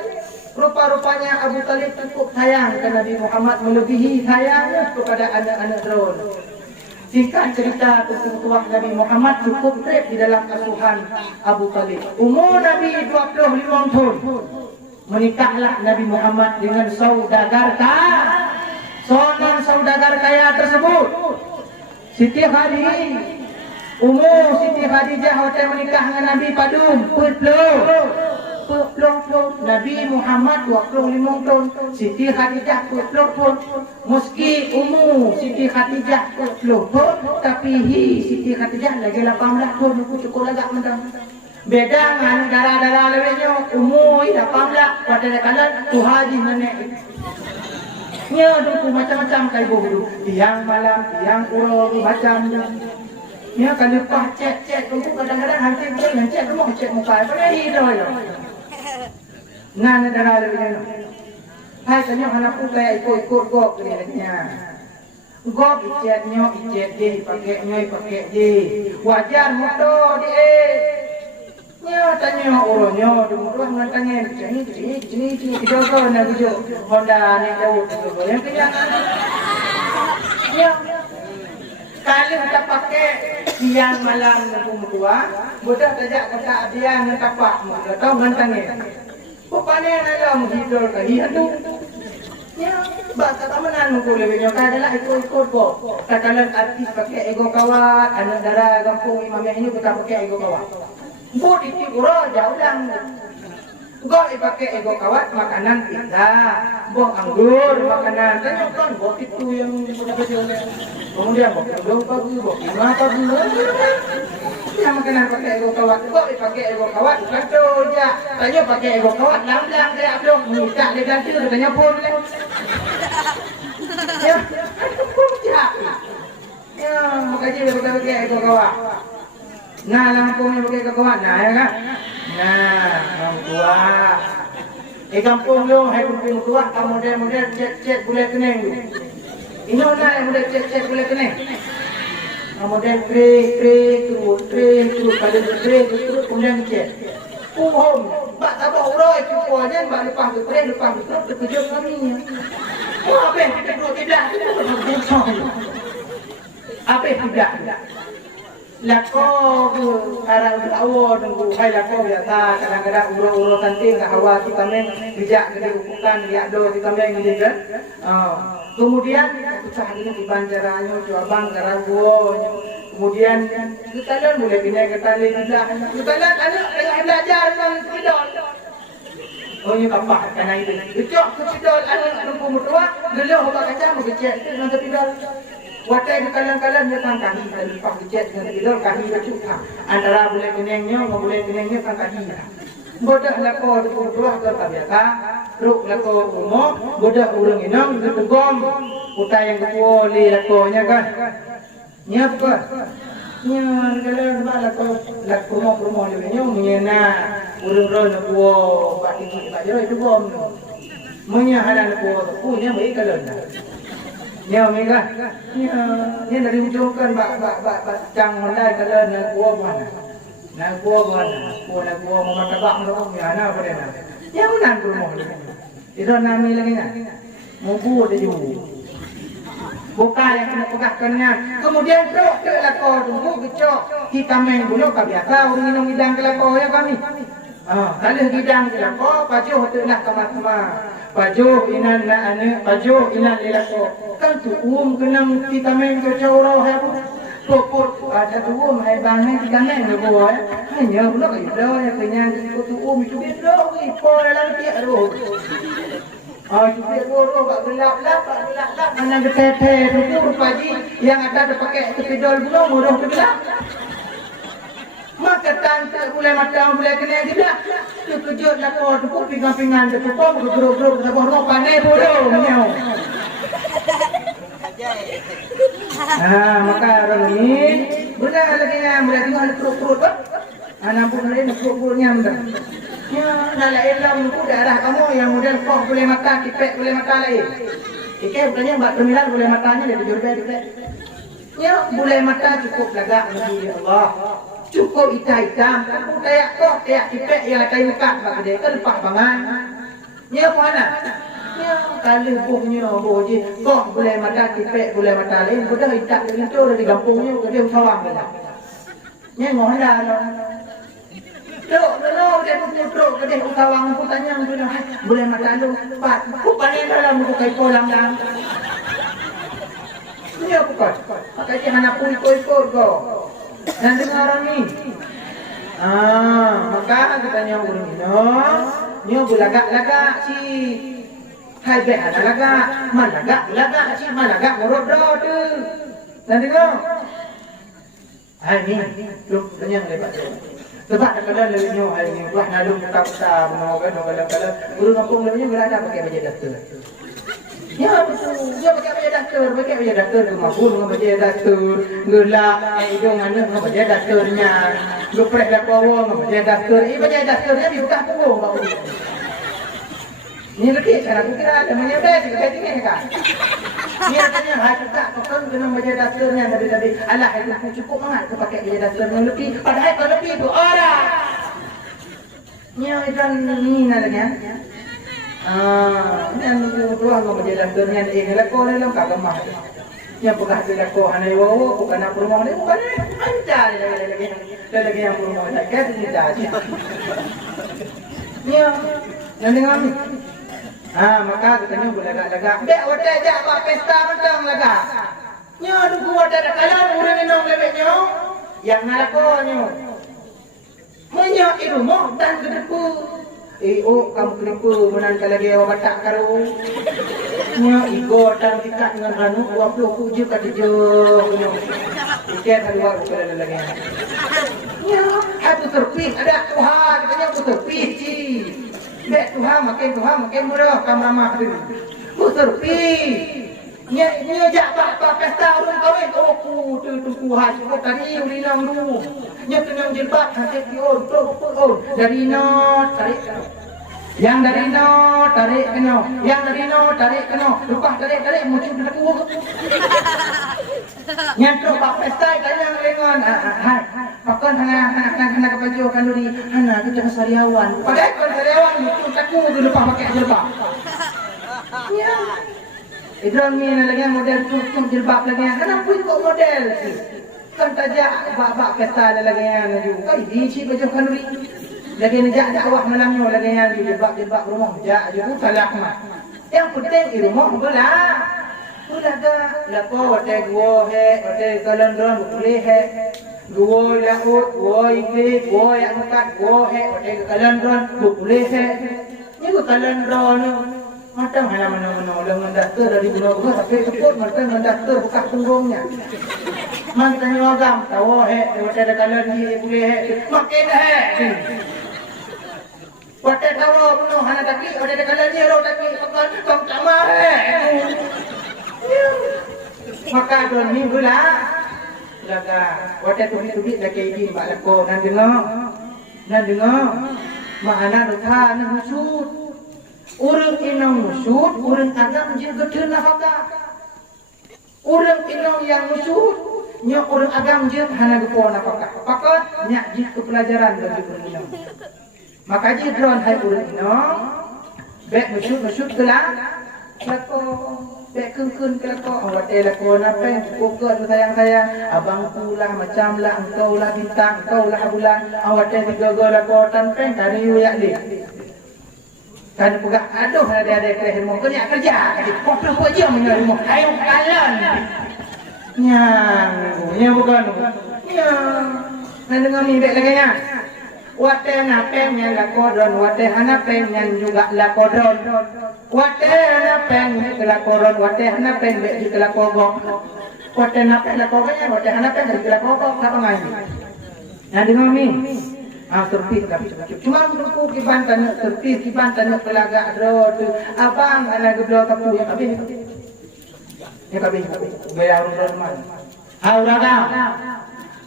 Rupa-rupanya Abu Talib cukup sayang ke Nabi Muhammad melebihi sayangnya kepada anak-anak drone. Singkat cerita ketua Nabi Muhammad cukup trip di dalam asuhan Abu Talib. Umur Nabi 25 tahun. Menikahlah Nabi Muhammad dengan saudagar kaya. Seorang saudagar kaya tersebut Siti Khadijah. Umur Siti Khadijah hotel menikah dengan Nabi Padum Nabi Muhammad 25 tahun Siti Khadijah 20 tahun. Meski umur Siti Khadijah 20 tahun tapi Siti Khadijah lagi 18 tahun cukup lagak mentang. Beda dengan darah-darah lebihnya umur 18 pada kala tu haji menek. Nya duku macam-macam kai bodoh. Tiang malam, tiang urang macamnya. Ya kan lepas cek untuk kadang-kadang hantar dengan cek rumah cek muka apa ni dah ya. Nah negara lebihnya. Hai tanya anak aku kayak ikut gok ni lagnya. Gok icetnya icet je pakai je. Wajar motor dia. Nya tanya orangnya dulu ngantangnya sini kita kau nak bujuk Honda ni jauh tu yang kenyang. Ya kalau kita pakai siang malam nunggu tua, budak tajak kata dia nak tapak mu, tahu ngantangnya. Rupanya ada menghidul kali tu. Ya, bahasa tamanan nunggu lebihnya adalah ikut kok. Katakan artis pakai ego kawat, anak darah kampung imam ini kita pakai ego kawat. Budi tikuro jauh lang. Gak pakai ego kawat makanan pizza, buah anggur makanan. Tanya kan buah itu yang punya kecil. Kemudian buah kedong pagi, buah lima pagi. Yang makanan pakai ego kawat. Gak pakai ego kawat kacau je. Tanya pakai ego kawat lang kayak belum minta dia ganti katanya pun. Ya, pun jak. Ya, makanya dia pakai ego kawat. Nah, lampungnya pakai kekuat, nah ya kan? Nah, kuat. Kampung lu, hai kumpul kuat, model cet boleh kening tu. Ini orang yang model cet boleh kening. Model terus, pada terus, kemudian cet. Bak tak bawa uroi, cukup aja, bak lepas tu terus, terkejut kami. Apa yang kita dua tidak? Apa yang tidak? Lako arang awal nunggu hai lako biasa kadang-kadang uro tanting hawa kita men bijak gede hukukan dia do kita men gede kan. Kemudian pecah ini di banjaranya coba karago. Kemudian kita lan boleh pindah ke tali tidak. Kita lan anak belajar kan tidak. Oh ini kapak karena itu. Kecok kecil anak nunggu mutua geloh obat kaca begecek nanti tidak. Watai di kalang-kalang dia tangkah kita lipat kecet dengan tidur kaki bercukah antara boleh kenengnya atau boleh kenengnya tangkah dia bodoh lako dua kata biasa ruk lako umum bodoh urang inang itu gom utai yang kuoli lakonya kan nyap kan nyan kalau lako rumah dia menyena urang kuo bagi baju itu gom menyahalan kuo punya baik kalau ya mereka ni dari ujung kan bak cang mandai kalau nak gua mana mau matabak mau mana apa dia nak ya mana rumah itu nami lagi nak mau buat dia buka yang kena pegahkannya kemudian teruk ke lako tunggu kecok kita main dulu biasa orang minum hidang ke lako ya kami kalau hidang ke lako pacu hotellah sama-sama pajuh inan na ane pajuh inan lilako kan tuum kenang kita main ke cawro hai pokok ada tuum hai bangeng kita main lebo hanya pula itu ya kenyang itu tuum itu bedo ipo dalam tiak ro itu bedo ro bak gelap mana betete tuku paji yang ada pakai kepidol belum mudah gelap boleh mata boleh kena tidak. Terkejut lah kau tu pun pingan-pingan tu kau bergeruk-geruk sabah roh pandai bodoh nyau. Maka orang ni benar lagi yang boleh tengok ada perut-perut tu. Anak pun ada perut-perutnya mudah. Ya, dalam Islam tu daerah kamu yang model kau boleh makan, tipek boleh makan lain. Ikan bukannya buat pemilihan boleh makannya dia tujuh rupiah. Ya, boleh makan cukup lagak Nabi Allah. Cukup ita-ita, kayak kok, kayak tipek yang kayu muka bak dia kan lepas bangan. Ya, mana? Ya, kalau buhnya boje, kok boleh makan tipek boleh makan lain, sudah itak dengan tu dari kampungnya dia sawang dah. Ya, ngoh dah. Dok, dia duduk ke dia sawang pun tanya boleh makan lu. Pat, ku panen dalam ku kai kolam dah. Ni apa kau? Pakai anak pun ikut kau. Dan dengar orang ni. Maka kita tanya orang ni. Ni bulagak-lagak si. Hai be ada lagak, malagak si malagak ngorot tu. Dan dengar. Hai ni, lu tanya lepas tu. Sebab kadang-kadang lebihnya hari ni buah nalung muka besar, menolak kadang-kadang guru kampung lebihnya berada pakai baju dasar. Ya betul, dia pakai baju dasar ke mabun dengan baju dasar, gelak, hidung mana dengan baju dasarnya, luprek dah bawa dengan baju dasar, baju dasarnya dibuka punggung bau. Ni lagi cara aku kira ada menyebab juga tinggi kan. Dia tanya hai tak kau dengan baju dasarnya dari alah itu cukup banget kau pakai baju dasarnya lebih padahal kalau lebih tu orang. Nya ikan ni nalanya. Yang dua kau baju dasarnya kalau kau dalam kagak mah. Yang pegah tu kau hanai wawo bukan nak rumah ni bukan ancar lagi yang rumah tak kaya tidak. Nya yang dengar ni. Maka katanya boleh lagak. Dek wadah jak buat pesta mentang lagak. Nyo duku wadah dah kalah urang enong lebeknya. Yang ngalakonyo. Menyo rumah dan kedepu. Kamu kedepu menan lagi awak batak karo. Nyo ego dan tikat dengan anu 20 je kat je. Nyo. Ikan ada buat bukan lagi. Nyo aku terpih ada Tuhan katanya aku terpih ji. Bek Tuhan makin murah kamar tu. Putar pi. Nya jak pak pesta orang kahwin ku tu Tuhan ku tadi urinang dulu. Nya tenang jilbab hati on dari no tarik. Yang dari no tarik kena. Yang dari no tarik kena. Lepas tarik muncul aku. Nya tu pak pesta tanya dengan hai. Pakon hana kepajo kalori hana kita sariawan. Padahal kon sariawan itu taku tu lepas pakai jilbab. Ya. Idron ni lagi model tu jilbab lagi. Kenapa ikut model tu? Kan tajak bak pesta lagi yang juga. Di si baju kalori. Lagi nejak awak malamnya lagi yang jilbab rumah jak je salah mah. Yang penting di rumah belah. Ulaga lapo wate gua he wate kalandron boleh he. Gua laut, gua ikut, gua yang angkat, gua he, pakai kalandron, boleh he. Ni gua kalandron ni, macam mana dengan dasar dari bunga tapi seput macam dengan dasar buka punggungnya. Mak kita ni agam, tahu he, pakai ada kalandron ni boleh he, makin he. Pakai tahu puno, hana taki, pakai ada kalandron ni, roh taki, pakai kamar he. Maka don ni gula. Laga wadah tubi lagi ini bak lako nan dengar mana rutha ni musud urang inong musud urang agam je gedhe nafaka urang inong yang musud nya urang agam je hana gepo nafaka pakat nyak ji kepelajaran bagi urang maka ji dron hai urang inong bek musud gelak lako Bek kun kelako awak telako napa pokok tu sayang abang pulah macam lah engkau lah bintang engkau lah bulan awak teh tiga lako tanpen tadi uyak di kan pegak aduh ada kerja mau kerja kopi aja menyo rumah ayo kalan nya bukan nah dengar ni bek lagi nya wate napeng yang lakodron wate hanapeng yang juga lakodron wate hanapeng lakodron wate hanapeng bek juga lakogok wate napeng lakogoknya wate hanapeng juga lakogok apa ngai nah dengar ni Terpis tapi cuma menunggu kiban tanah terpis kiban tanah pelagak dro tu abang anak geblo kapu yang habis bayar rumah hauraga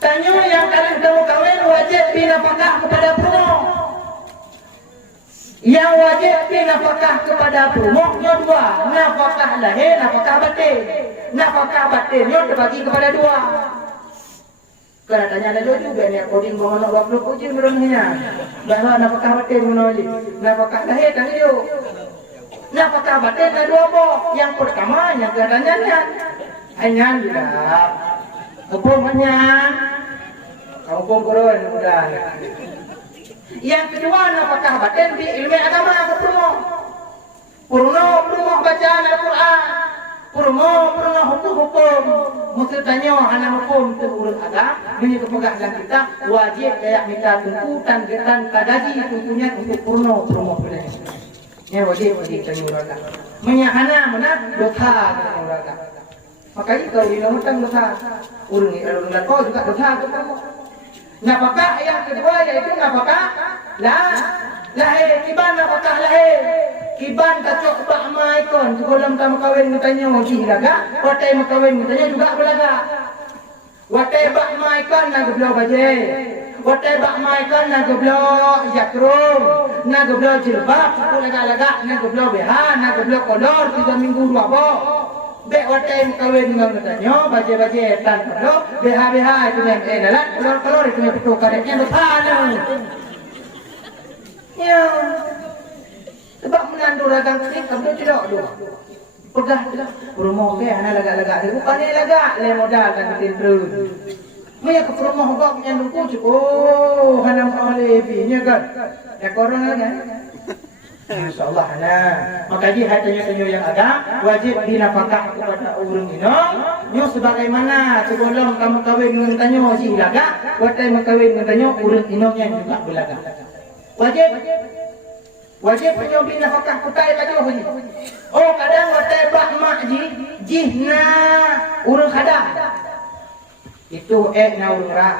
tanya yang kalian kamu kawin wajib binafkah kepada promo yang wajib binafkah kepada promo yang dua nafkah lahir nafkah batin nafkah batinnya terbagi kepada dua. Kalau tanya lalu juga ni koding mengenai waktu ujian merumahnya bahawa nafkah batin menolak nafkah lahir kan itu nafkah batin ada dua boh yang pertama yang katanya hanya juga hukumnya hukum Quran sudah yang kedua nafkah batin di ilmu agama purno bacaan Al-Quran purno hukum mesti tanya anak hukum tu urut agama ini kepegangan kita wajib kayak minta tuntutan getan kadaji tentunya untuk purno boleh ya wajib tanya urut menyahana mana dosa tanya urut makanya kalau di nomor dosa urut kau juga dosa tu kamu nafkah yang kedua yaitu nafkah lahir kiban nafkah lahir kiban kacok bak mai kon sebelum kamu kawin mutanya si laga watai makawin mutanya juga belaga watai bak mai kon na geblo baje watai bak mai kon na geblo yakrum na geblo jilbab ku laga na geblo beha na geblo kolor 3 minggu 2 bo be watai makawin mutanya baje tan kolor beha itu yang dalam kolor itu yang betul karetnya dosa ya sebab menandu ragang sini kamu tidak dulu pegah tidak rumah ke anak lagak-lagak dia bukan ni lagak le modal kan terus maya ke rumah kau menyandu ku oh hanam oleh binya kan ya korang kan insyaallah nah maka dia tanya yang ada wajib dinafkah kepada orang ini nyo sebagaimana sebelum kamu kawin dengan tanya si lagak watai makawin dengan tanya orang ini yang juga belaga wajib penyobi nafkah kutai pada wajib. Oh kadang watai bak mak jihna urang kadang. Itu na urang ra.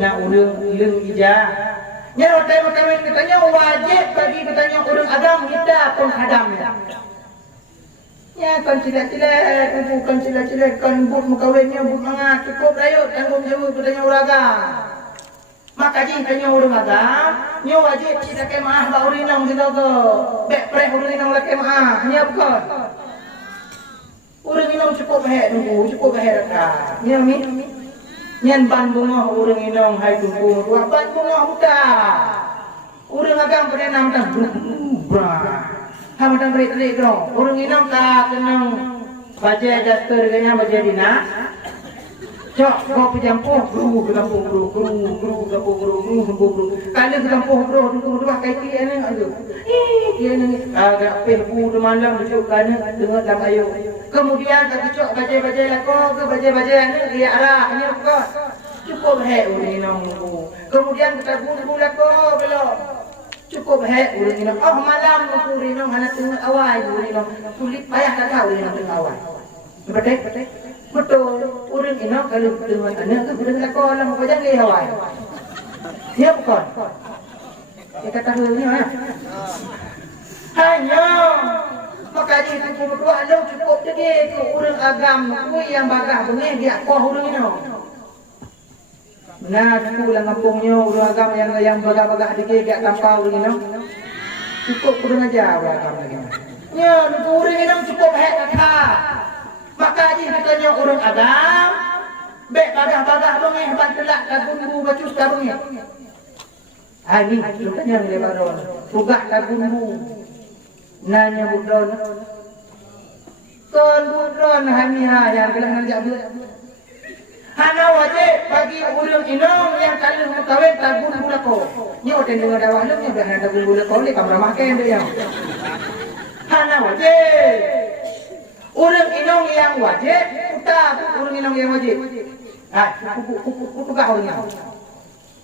Na urang leung ija. Nya watai makawin katanya wajib bagi katanya urang agam kita pun hadamnya. Ya kan tidak bukan tidak kan but makawinnya but mangat cukup layut tanggung jawab katanya uraga. Maka jing tanya urang agam nyo wajib kita kemah ba urinong dito go bek pre urinong la kemah nya bukan urinong cukup he ka nya mi nyan ban bunga urinong hai tunggu dua ban bunga buta urang agam pernah nam tang bra ha matang ri gro urinong ta kenang baje daster ganya baje dina cok kau pejampuh guru kalian pejampuh guru kai dia ni aduh dia ni agak pehu de malam duduk kana dengar dalam ayo kemudian tak cok baje lako ke baje ni dia arah ni kau cukup he urinong kemudian kita bulu lako belum cukup he urinong malam urinong hana tengah awal urinong kulit payah tak tahu urinong tengah awal betul urang ini kalau dengan anak tu urang lako lang apa jangan hawai dia bukan dia kata ni hanya maka dia tu berdua long cukup jadi ke urang agam ku yang bagah bengeh dia ko urang ini nah tu lang kampungnya urang agam yang bagah-bagah dikit dia tampau urang ini cukup urang aja agam lagi nya urang ini cukup hek kata maka dia katanya orang agam bek bagah-bagah bengeh bantelak kabunbu bacus kabungnya ini contohnya ni lebaron fugah kabunbu nanya budron kon budron hamiha yang kelah ngajak buat hana wajib bagi urang inong yang kalian mengkawin kabunbu lako nyo den dengar dawah lu nya dah kabunbu lako ni kamramah ken dia hana wajib urang inong yang wajib urang inong yang wajib kuku orang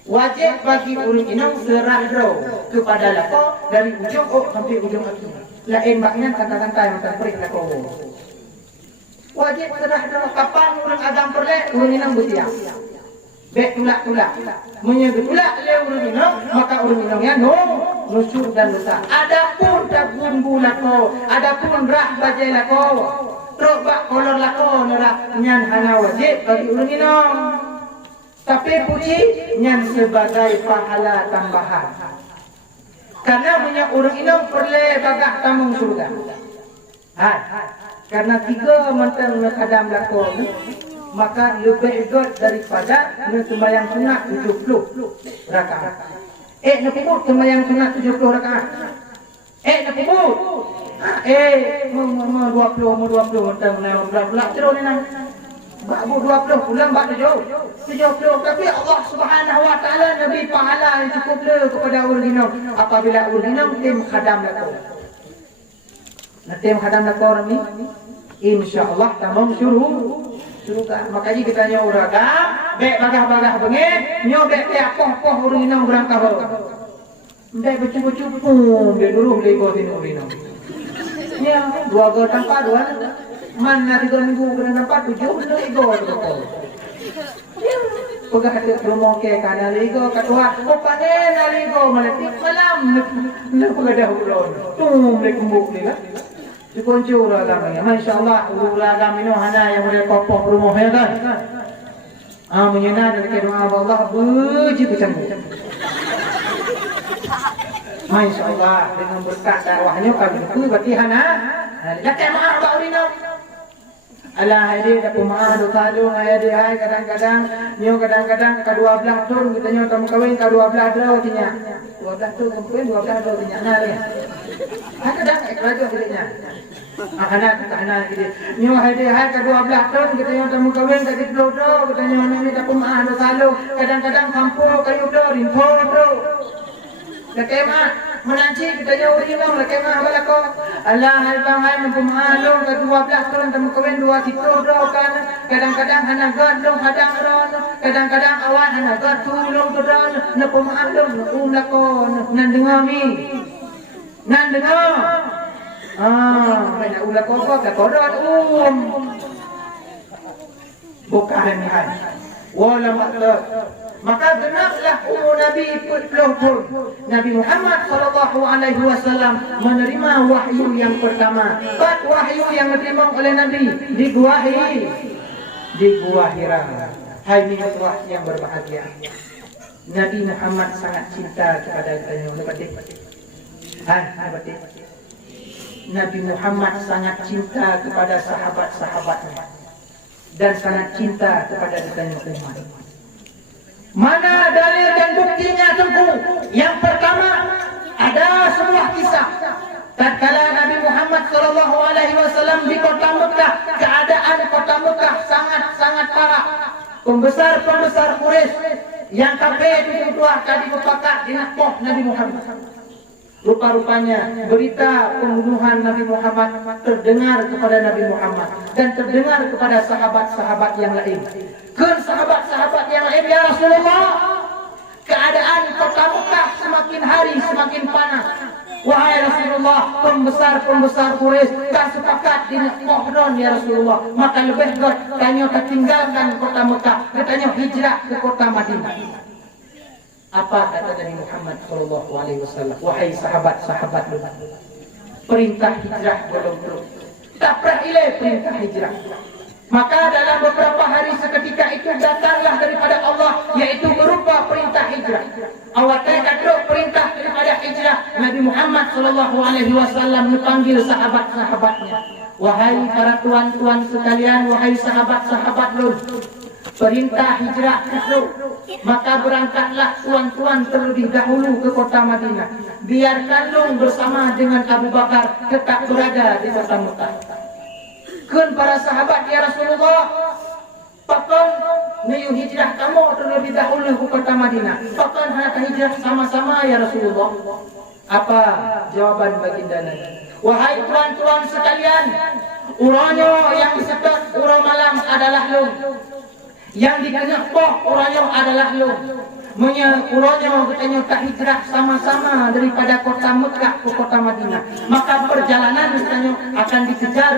wajib bagi urang inong serah dro kepada lako dari ujung sampai ujung kaki lain maknya kata-kata yang terperik lako wajib serah dro kapan urang agam perle urang inong bersiap Bek tulak. Menyebut tulak le urang ino, maka urang ino ya nusuk dan dosa. Adapun tabun bulako, adapun rah bajai lako, truk bak kolor lako nera nyan hana wajib bagi urang ino. Tapi puji nyan sebagai pahala tambahan. Karena punya urang ino perle bagak tamung surga. Karena 3 mentang kadam lako maka lebih god daripada sembahyang sunat 70 rakaat. Nak puput sembahyang sunat 70 rakaat. Nak puput. Mau 20 mentang naik belah terus ni nang. Babu 20 pulang bak 70 tapi Allah Subhanahu wa taala nabi pahala yang cukup le kepada urginam apabila urginam tim khadam lako. Nah tim khadam lako ni insyaallah tamam surga. Makanya kita nyo uraga bek bagah-bagah bengit nyo bek tiap poh urginam berangkah. Bek becu-becu dia duruh lego tin urginam. Ya, 2 go tanpa 2 mana 3 minggu kena nampak 7 kena ego betul. Pegah hati promo ke kana lego katua panen lego maletik malam nak pegadah ulon. Tum le kumbuk ni lah. Dikonco agama ya. Masya-Allah agama ini hana yang boleh popok promo ya kan. Menyena dan doa Allah beji bercanda. Masya-Allah dengan berkat dakwahnya kami itu berarti hana. Lakai maaf Pak Urino. Alah ini tak pemaaf dosa ayah dia kadang-kadang nyo kadang-kadang kedua belah tu kita nyo tamu kawin kedua belah draw tinya 12 tu kawin 12 draw tinya nah ya kadang ekstrajo tidaknya anak gitu nyo hai kedua belah tu kita nyo tamu kawin kadit draw kita nyo ni tak pemaaf dosa kadang-kadang kampung kayu draw rinpo draw Lakema menanci kita jauh ini bang lakema balako Allah hai bang hai mempumalung ke 12 tahun temu kawin 2 situ doh kan kadang-kadang hana gadong kadang ron kadang-kadang awan hana tulung ron na pumalung ulako nan dengami nan dengar banyak ulako ka kodot bukan hai wala matlab. Maka genaplah umur Nabi 40 tahun. Nabi Muhammad SAW menerima wahyu yang pertama. Wahyu yang diterima oleh Nabi di Gua Hira. Hai minatlah yang berbahagia. Nabi Muhammad sangat cinta kepada kita. Nabi Muhammad sangat cinta kepada sahabat-sahabatnya dan sangat cinta kepada kita umat. Mana dalil dan buktinya sungguh? Yang pertama ada sebuah kisah. Tatkala Nabi Muhammad SAW di kota Mekah, keadaan kota Mekah sangat parah. Pembesar Quraisy yang kafir itu tadi berpakat dinakpoh Nabi Muhammad. Rupa-rupanya berita pembunuhan Nabi Muhammad terdengar kepada Nabi Muhammad dan terdengar kepada sahabat-sahabat yang lain. Sahabat-sahabat yang lain, ya Rasulullah, keadaan kota Mekah semakin hari semakin panas. Wahai Rasulullah, pembesar Quraisy tak sepakat dinakpoh ya Rasulullah. Maka lebih baik kanya tinggalkan kota Mekah, katanya hijrah ke kota Madinah. Apa kata Nabi Muhammad SAW? Wahai sahabat-sahabat lu, perintah hijrah belum turun. Tak pernah ilai perintah hijrah. Maka dalam beberapa hari seketika itu datanglah daripada Allah, yaitu berupa perintah hijrah. Awalnya kadang perintah daripada hijrah. Nabi Muhammad SAW memanggil sahabat-sahabatnya. Wahai para tuan-tuan sekalian, wahai sahabat-sahabat lu, perintah hijrah itu, maka berangkatlah tuan-tuan terlebih dahulu ke kota Madinah. Biarkan lu bersama dengan Abu Bakar tetap berada di kota Mekah. Kun para sahabat, ya Rasulullah, pakon niu hijrah kamu terlebih dahulu ke kota Madinah. Pakon hendak hijrah sama-sama ya Rasulullah. Apa jawaban baginda Nabi? Wahai tuan-tuan sekalian, uranyo yang disebut ura malam adalah lu. Yang dikenal uranyo adalah lu. Uranyo katanya tak hijrah sama-sama daripada kota Mekah ke kota Madinah. Maka perjalanan katanya akan dikejar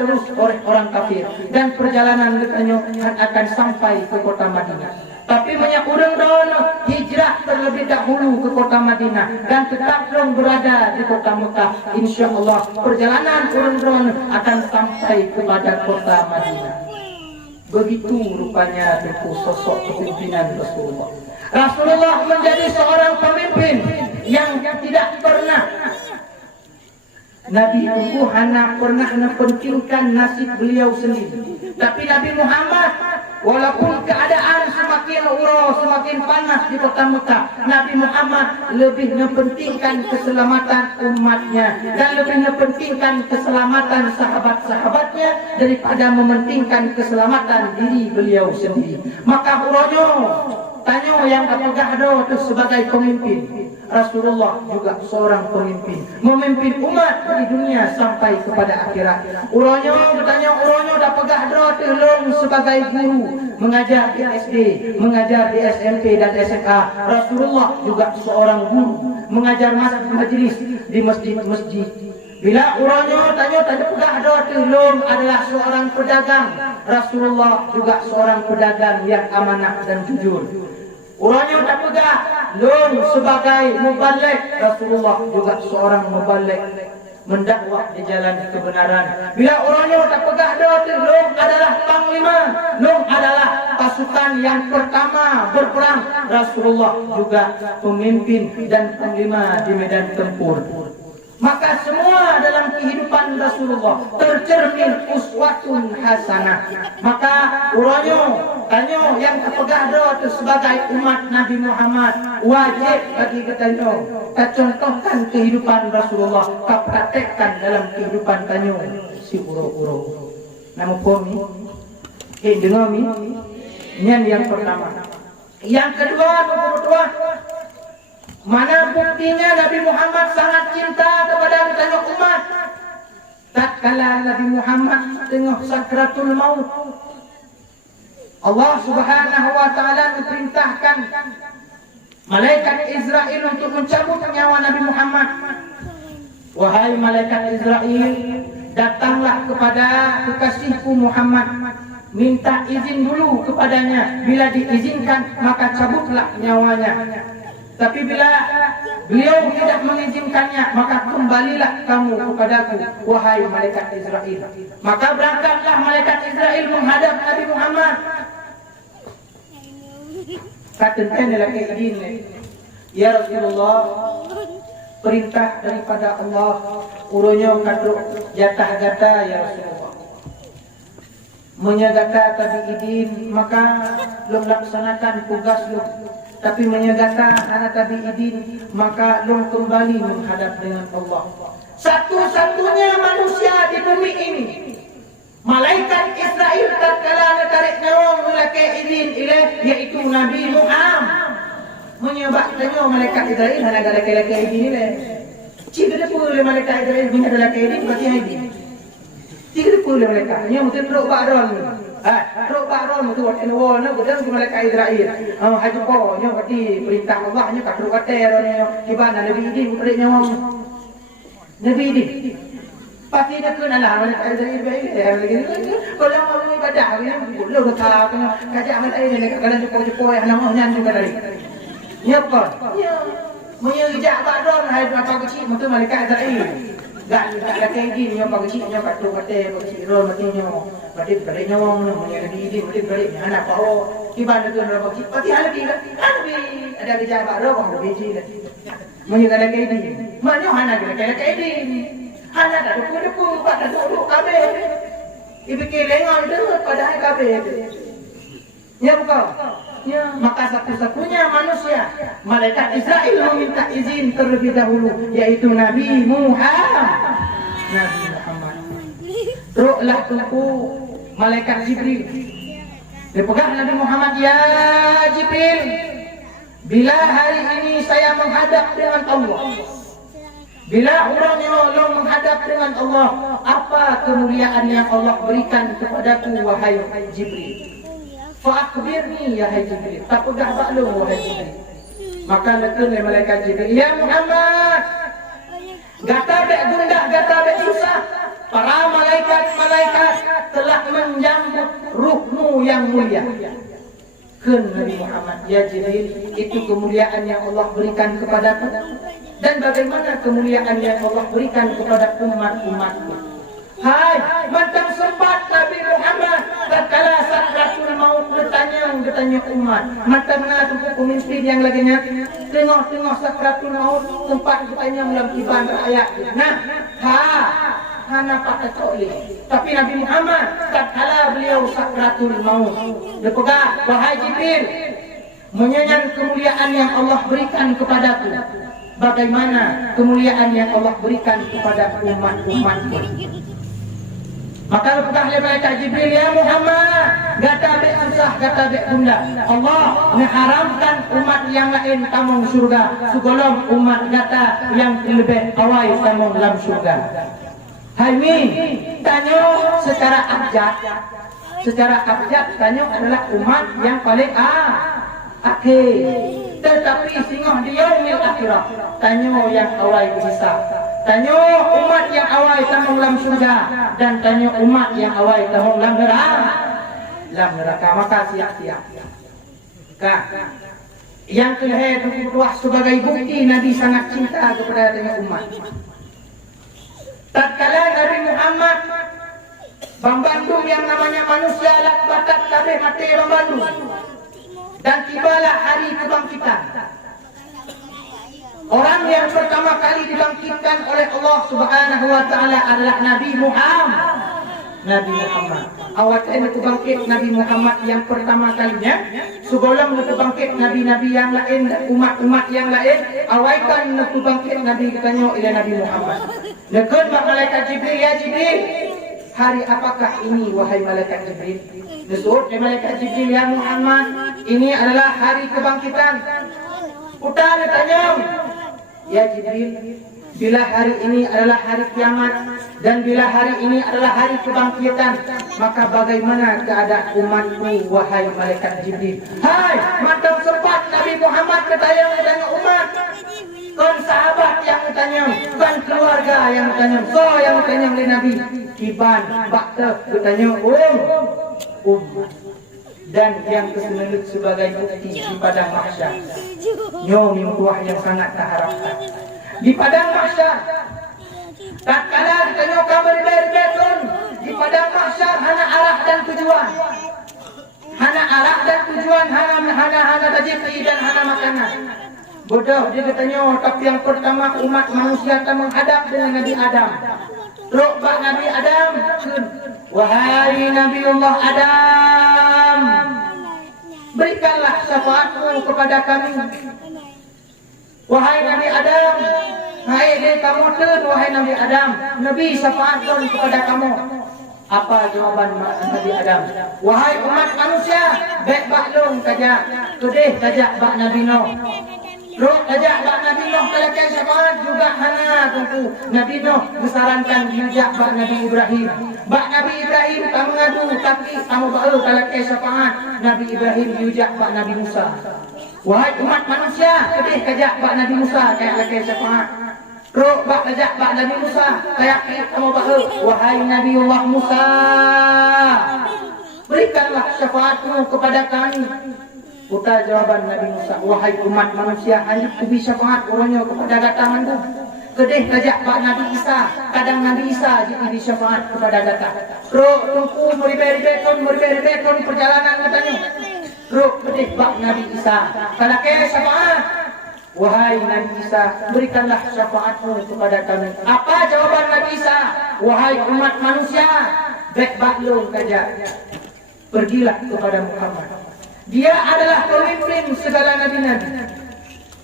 terus oleh orang kafir. Dan perjalanan katanya akan sampai ke kota Madinah. Tapi banyak orang dahulu hijrah terlebih dahulu ke kota Madinah dan tetap belum berada di kota Mekah. Insya Allah perjalanan orang dahulu akan sampai kepada kota Madinah. Begitu rupanya itu sosok kepemimpinan Rasulullah. Rasulullah menjadi seorang pemimpin yang tidak pernah Nabi itu hanya pernah mempentingkan nasib beliau sendiri. Tapi Nabi Muhammad, walaupun keadaan semakin urus, semakin panas di kota Mekah, Nabi Muhammad lebih mempentingkan keselamatan umatnya dan lebih mempentingkan keselamatan sahabat-sahabatnya daripada mementingkan keselamatan diri beliau sendiri. Maka uronyo tanya yang apakah ada itu sebagai pemimpin. Rasulullah juga seorang pemimpin, memimpin umat di dunia sampai kepada akhirat. Uronyo bertanya, uronyo dah pegah drot telung sebagai guru, mengajar di SD, mengajar di SMP dan SMA. Rasulullah juga seorang guru, mengajar majlis di masjid-masjid. Bila uronyo tanya pegah drot telung adalah seorang pedagang. Rasulullah juga seorang pedagang yang amanah dan jujur. Uronyo tak pegah lung sebagai mubalik. Rasulullah juga seorang mubalik, mendakwah di jalan kebenaran. Bila uronyo tak pegah lung adalah panglima, lung adalah pasukan yang pertama berperang. Rasulullah juga pemimpin dan panglima di medan tempur. Maka semua dalam kehidupan Rasulullah tercermin uswatun hasanah. Maka uronyo tanya yang terpegah itu sebagai umat Nabi Muhammad wajib bagi kita contohkan kehidupan Rasulullah, praktekkan dalam kehidupan tanyo si uro-uro. Nama pomi dengar mi nyan yang pertama. Yang kedua, mana buktinya Nabi Muhammad sangat cinta kepada banyak umat. Tatkala Nabi Muhammad tengah sakratul maut, Allah Subhanahu wa taala memerintahkan malaikat Israel untuk mencabut nyawa Nabi Muhammad. Wahai malaikat Israel, datanglah kepada kekasihku Muhammad, minta izin dulu kepadanya. Bila diizinkan maka cabutlah nyawanya. Tapi bila beliau tidak mengizinkannya, maka kembalilah kamu kepadaku, wahai malaikat Israel. Maka berangkatlah malaikat Israel menghadap Nabi Muhammad. Katakan lelaki ini, ya Rasulullah, perintah daripada Allah, uronyo kadruk jatah gata ya Rasulullah. Menyagata tabi idin, maka belum laksanakan tugas lu. Tapi menyegata anak tabi idin, maka long kembali menghadap dengan Allah. Satu-satunya manusia di bumi ini, malaikat Israel tatkala tarik nyawa lelaki idin ilaih, yaitu Nabi Muhammad. Menyebab tanya malaikat Israel hanya ada lelaki idin ilaih. Jika dia boleh malaikat Israel punya lelaki idin, berarti idin. Jika dia boleh mereka, yang mungkin teruk bakron. Teruk bakron itu waktu awal nak bukan cuma malaikat Israel. Haji ko, yang berarti perintah Allah nya kat teruk kater nya. Kibana Nabi idin beri nyawa. Nabi idin. Pasti dia kena lah malaikat Israel baik lagi. Kalau orang ibadah ni boleh dah tahu kajak amal air ni kadang jepoi-jepoi nama nyan juga dari. Ya apa? Ya. Menyejak bakron hai apa kecil betul malaikat Israel. Gak lelaki idin yang bagi cik yang kat teruk kater bagi rol matinya. Berarti balik nyawa mana yang Nabi idin berarti balik anak bawa kibana tu nak bagi. Berarti hal lagi lah. Nabi ada kejabat roh bang biji lah. Menyegah lelaki idin. Mana hana lelaki idin. Hana dah depu-depu pada duduk kabeh. Ibu kelengan tu padahal kabeh. Ya bukan? Ya, maka satu-satunya manusia malaikat Israel meminta izin terlebih dahulu, yaitu Nabi Muhammad. Teruklah tunggu malaikat Jibril. Dipegang Nabi Muhammad, ya Jibril, bila hari ini saya menghadap dengan Allah, bila orang yang Allah menghadap dengan Allah, apa kemuliaan yang Allah berikan kepadaku wahai Jibril? Fa'akbirni ya Jibril, tak pegah baklum wahai Jibril. Maka lekun malaikat Jibril, ya Muhammad, gata bek gundah, gata bek susah, para malaikat-malaikat telah menjemput ruhmu yang mulia. Nabi Muhammad, ya Jibril, itu kemuliaan yang Allah berikan kepadaku, dan bagaimana kemuliaan yang Allah berikan kepada umat-umatku. Hai, mantap sempat Nabi Muhammad tatkala sakratul maut bertanya umat. Mantap tu pemimpin yang lagi tengok sakratul maut tempat bertanya dalam kiban rakyat. Nah, hana pakai toleh. Tapi Nabi Muhammad tatkala beliau sakratul maut, dia pegang, wahai Jibril, menyanyikan kemuliaan yang Allah berikan kepadaku. Bagaimana kemuliaan yang Allah berikan kepada umat-umatku. Maka lepas oleh malaikat Jibril, ya Muhammad, gata be susah, gata be bunda. Allah mengharamkan umat yang lain tamong surga, segolong umat gata yang lebih awal tamong dalam surga. Hai min, tanya secara abjad tanya adalah umat yang paling akhir. Tetapi singoh di yaumil akhirah, tanya yang awal bisa. Tanya umat yang awal tamong dalam surga, dan tanya umat yang awal tamong dalam neraka. Maka siap-siap. Yang kedua sebagai bukti Nabi sangat cinta kepada dengan umat. Tatkala Nabi Muhammad Bambandung yang namanya manusia alat bakat kabeh mati Bambandung, dan tibalah hari kebangkitan. Orang yang pertama kali dibangkitkan oleh Allah Subhanahu wa taala adalah Nabi Muhammad. Awal itu bangkit Nabi Muhammad yang pertama kalinya. Sebelum itu bangkit nabi-nabi yang lain, umat-umat yang lain, awalkan itu bangkit Nabi tanya ila Nabi Muhammad. Lekun malaikat Jibril, ya Jibril, hari apakah ini wahai malaikat Jibril? Disebut malaikat Jibril, ya Muhammad, ini adalah hari kebangkitan. Udah ditanya, ya Jibril, bila hari ini adalah hari kiamat dan bila hari ini adalah hari kebangkitan, maka bagaimana keadaan umatku wahai malaikat Jibril? Hai, mantap sempat Nabi Muhammad bertanya umat, kon sahabat yang bertanya, kon keluarga yang bertanya, so yang bertanya oleh Nabi, kiban, bakte bertanya dan yang kesemelut sebagai bukti di padang mahsyar. Mimpuah yang sangat tak harapkan. Di padang mahsyar, tatkala ditanya kabar berbetun, di padang mahsyar hana arah dan tujuan. Hana tajiki dan hana makanan. Bodoh dia katanya, tapi yang pertama umat manusia akan menghadap dengan Nabi Adam. Rukbah Nabi Adam, wahai Nabiullah Adam, berikanlah syafaatmu kepada kami. Wahai Nabi Adam, hai dia kamu ten, wahai Nabi Adam, Nabi syafaatkan kepada kamu. Apa jawaban Nabi Adam? Wahai umat manusia, baik baklung saja, kedih saja bak Nabi Nuh. Roh saja bak Nabi Nuh kalakan syafaat juga hana tentu. Nabi Nuh disarankan diajak bak Nabi Ibrahim. Bak Nabi Ibrahim tak mengadu, tapi kamu baru kalakan syafaat. Nabi Ibrahim diajak bak Nabi Musa. Wahai umat manusia, kedih kajak bak Nabi Musa kayak kalakan syafaat. Roh bak kajak bak Nabi Musa kayak kamu baru. Wahai Nabiullah Musa, berikanlah syafaatmu kepada kami. Putar jawaban Nabi Musa, wahai umat manusia, hanya kubi syafaat orangnya kepada datanganku. Kedih kajak bak Nabi Isa, kadang Nabi Isa jadi syafaat kepada datang. Roh tungku meribet-ribetun perjalanan katanya. Roh kedih bak Nabi Isa, kalau ke syafaat, wahai Nabi Isa, berikanlah syafaatmu kepada kami. Apa jawaban Nabi Isa? Wahai umat manusia, baik baklung kajak, pergilah kepada Muhammad. Dia adalah pemimpin segala nabi-nabi.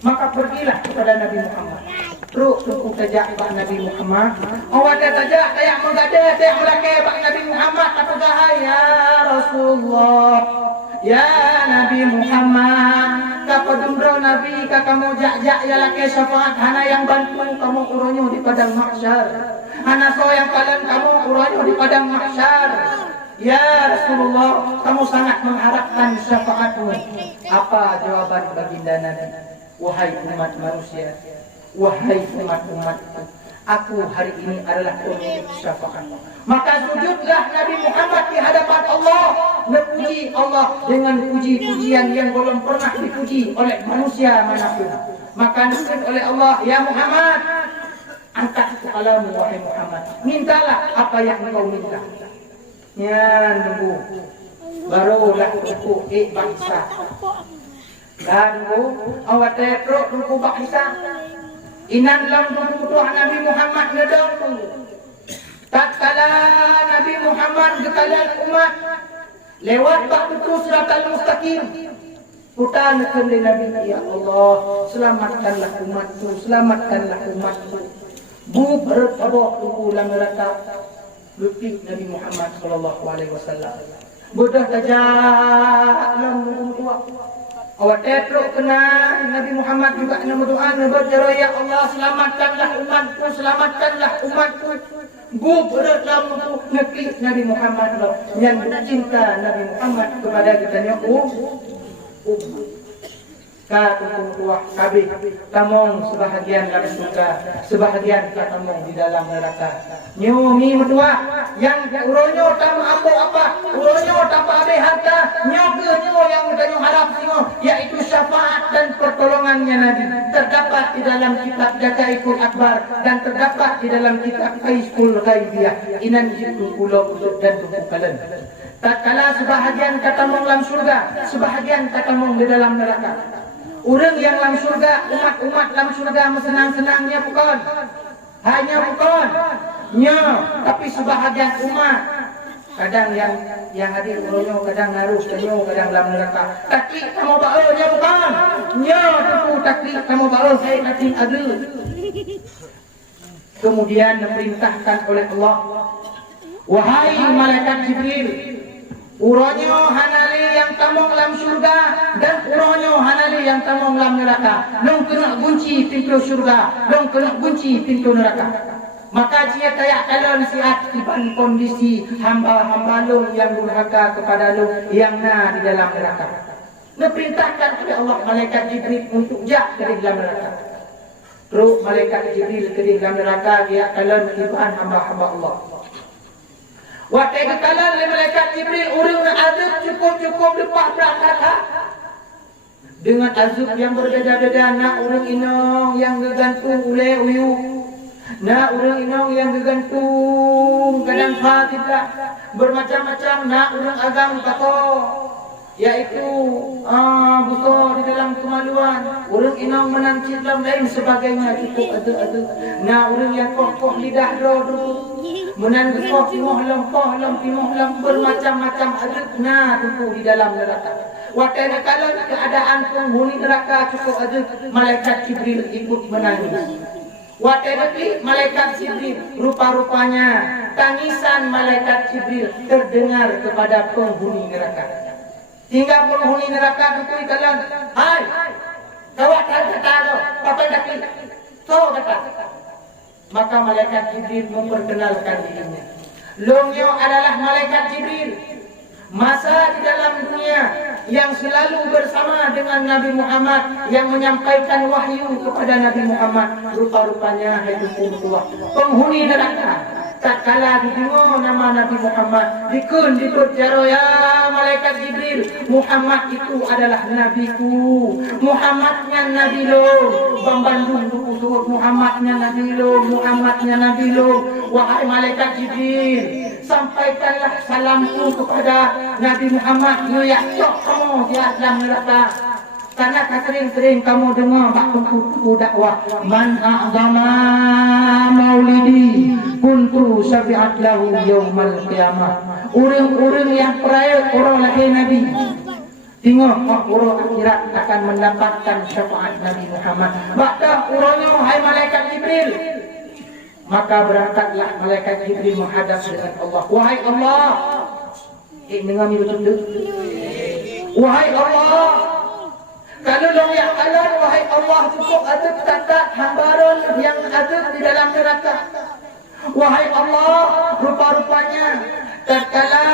Maka pergilah kepada Nabi Muhammad. Terus tunggu kajak bak Nabi Muhammad. Awak kajak kayak menggada, kayak melakai bak Nabi Muhammad. Apakah ya Rasulullah, ya Nabi Muhammad, kapadumro Nabi, kamu jak-jak ya lakai syafaat, hana yang bantu kamu uronyo di padang mahsyar. Hana so yang kalian kamu uronyo di padang mahsyar. Ya Rasulullah, kamu sangat mengharapkan syafaatmu. Apa jawaban baginda Nabi? Wahai umat manusia, wahai umat-umatku, aku hari ini adalah pemilik syafaat. Maka sujudlah Nabi Muhammad di hadapan Allah. puji Allah dengan puji-pujian yang belum pernah dipuji oleh manusia manapun. Maka disebut oleh Allah, ya Muhammad, angkat kepalamu wahai Muhammad, mintalah apa yang engkau minta. Ya nunggu, barulah untuk bangsa. Dan awak teruk nunggu bangsa. Inan lam nunggu Tuhan Nabi Muhammad ngedong nunggu. Tatkala Nabi Muhammad gekalian umat lewat batu siratal mustaqim, putar kepada Nabi, ya Allah, selamatkanlah umatku, selamatkanlah umatku. Bu bertabok ulang neraka. Lutfi Nabi Muhammad sallallahu alaihi wasallam. Bodoh saja lam tua. Awak tetruk kena Nabi Muhammad juga nama doa berdoa, ya Allah, selamatkanlah umatku, selamatkanlah umatku. Bu berdalam ngeklik Nabi Muhammad yang cinta Nabi Muhammad kepada kita ni Katung tuah kabeh tamong sebahagian dalam surga, sebahagian katamong di dalam neraka. Nyomi medua yang uronyo tanpa apa, uronyo tanpa abe harta, nyo yang udah harap nyo, yaitu syafaat dan pertolongannya Nabi terdapat di dalam kitab Dakaikul Akbar dan terdapat di dalam kitab Kaisul Ghaibiyah. Inan jitu pulau dan tukukalan. Tatkala sebahagian katamong dalam surga, sebahagian katamong di dalam neraka. Orang yang dalam surga, umat-umat dalam surga senang-senangnya bukan. Hanya bukan. Nya, tapi sebahagian umat. Kadang yang hadir uronyo, kadang harus kenyo, kadang dalam neraka. Taklik kamu ba'ulnya bukan. Nya, tentu taklik kamu ba'ul saya kating ada. Kemudian diperintahkan oleh Allah, wahai malaikat Jibril, uronyo hanali yang tamong dalam surga dan uronyo hanali yang tamong dalam neraka. Long kena kunci pintu surga, long kena kunci pintu neraka. Maka dia kayak kalau nasihat tiban kondisi hamba-hamba long yang durhaka kepada long yang di dalam neraka. Diperintahkan oleh Allah malaikat Jibril untuk jak dari dalam neraka. Terus malaikat Jibril dari dalam neraka dia kalau tiban hamba-hamba Allah. Waktu kekalan oleh malaikat Jibril, orang azab cukup lepas berangkat dengan azab yang berbeza-beza. Nak orang inong yang gegantung oleh uyu, nak orang inong yang gegantung kadang tidak bermacam-macam. Nak orang agam kata, yaitu buto di dalam kemaluan. Orang inong menancit dalam lain sebagainya cukup ada. Nak orang yang kokoh lidah dulu. Menan gekoh timoh lam bermacam-macam adab tentu di dalam neraka. Waktu kalau keadaan penghuni neraka cukup adab, malaikat Jibril ikut menangis. Waktu malaikat Jibril rupa-rupanya tangisan malaikat Jibril terdengar kepada penghuni neraka. Hingga penghuni neraka itu dikalan, hai, kawat kata lo, apa dakli, so kata. Maka malaikat Jibril memperkenalkan dirinya. Longyo adalah malaikat Jibril. Masa di dalam dunia yang selalu bersama dengan Nabi Muhammad yang menyampaikan wahyu kepada Nabi Muhammad. Rupa-rupanya hidup tua penghuni neraka. Tak kala didengar nama Nabi Muhammad, dikun jaro ya malaikat Jibril, Muhammad itu adalah nabiku. Muhammadnya Nabi lo, Bambandung surut Muhammadnya Nabi lo, Muhammadnya Nabi lo. Wahai malaikat Jibril, sampaikanlah salamku kepada Nabi Muhammad. Ya sok kamu di dalam neraka. Karena sering-sering kamu dengar waktu dakwah, man a'zama maulidi kuntu syafi'at lahu yaumal qiyamah. Orang-orang yang peraya orang lahir Nabi, tengok orang akhirat akan mendapatkan syafaat Nabi Muhammad. Maka orangnya hai malaikat Jibril. Maka berangkatlah malaikat Jibril menghadap dengan Allah. Wahai Allah, dengar ni betul-betul. Wahai Allah, kalau dong yang alam, wahai Allah, cukup ada tanda hambaran yang ada di dalam neraka. Wahai Allah, rupa-rupanya tatkala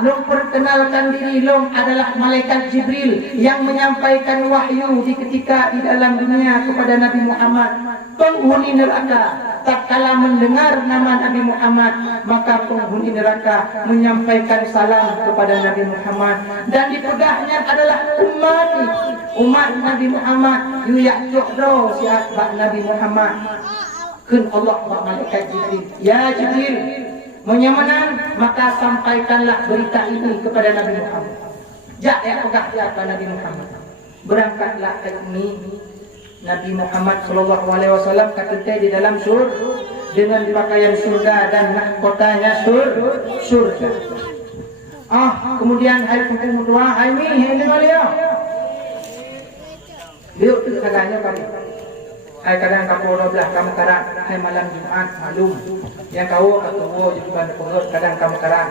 long perkenalkan diri long adalah malaikat Jibril yang menyampaikan wahyu di ketika di dalam dunia kepada Nabi Muhammad. Penghuni neraka tatkala mendengar nama Nabi Muhammad, maka penghuni neraka menyampaikan salam kepada Nabi Muhammad. Dan dipegahnya adalah umat Nabi Muhammad. Yuyak jokro siat bak Nabi Muhammad. Kun Allah bak malaikat Jibril. Ya Jibril, menyamanan, maka sampaikanlah berita ini kepada Nabi Muhammad. Jak ya pegah siapa Nabi Muhammad. Berangkatlah ke ini. Nabi Muhammad sallallahu alaihi wasallam kata di dalam surga dengan pakaian surga dan mahkotanya surga. Kemudian hai hukum doa hai ni dengar dia. Dia tu katanya kami. Hai kadang kamu 12 kamu karang hai malam Jumat malum. Yang kau atau juban pengor kadang kamu karang.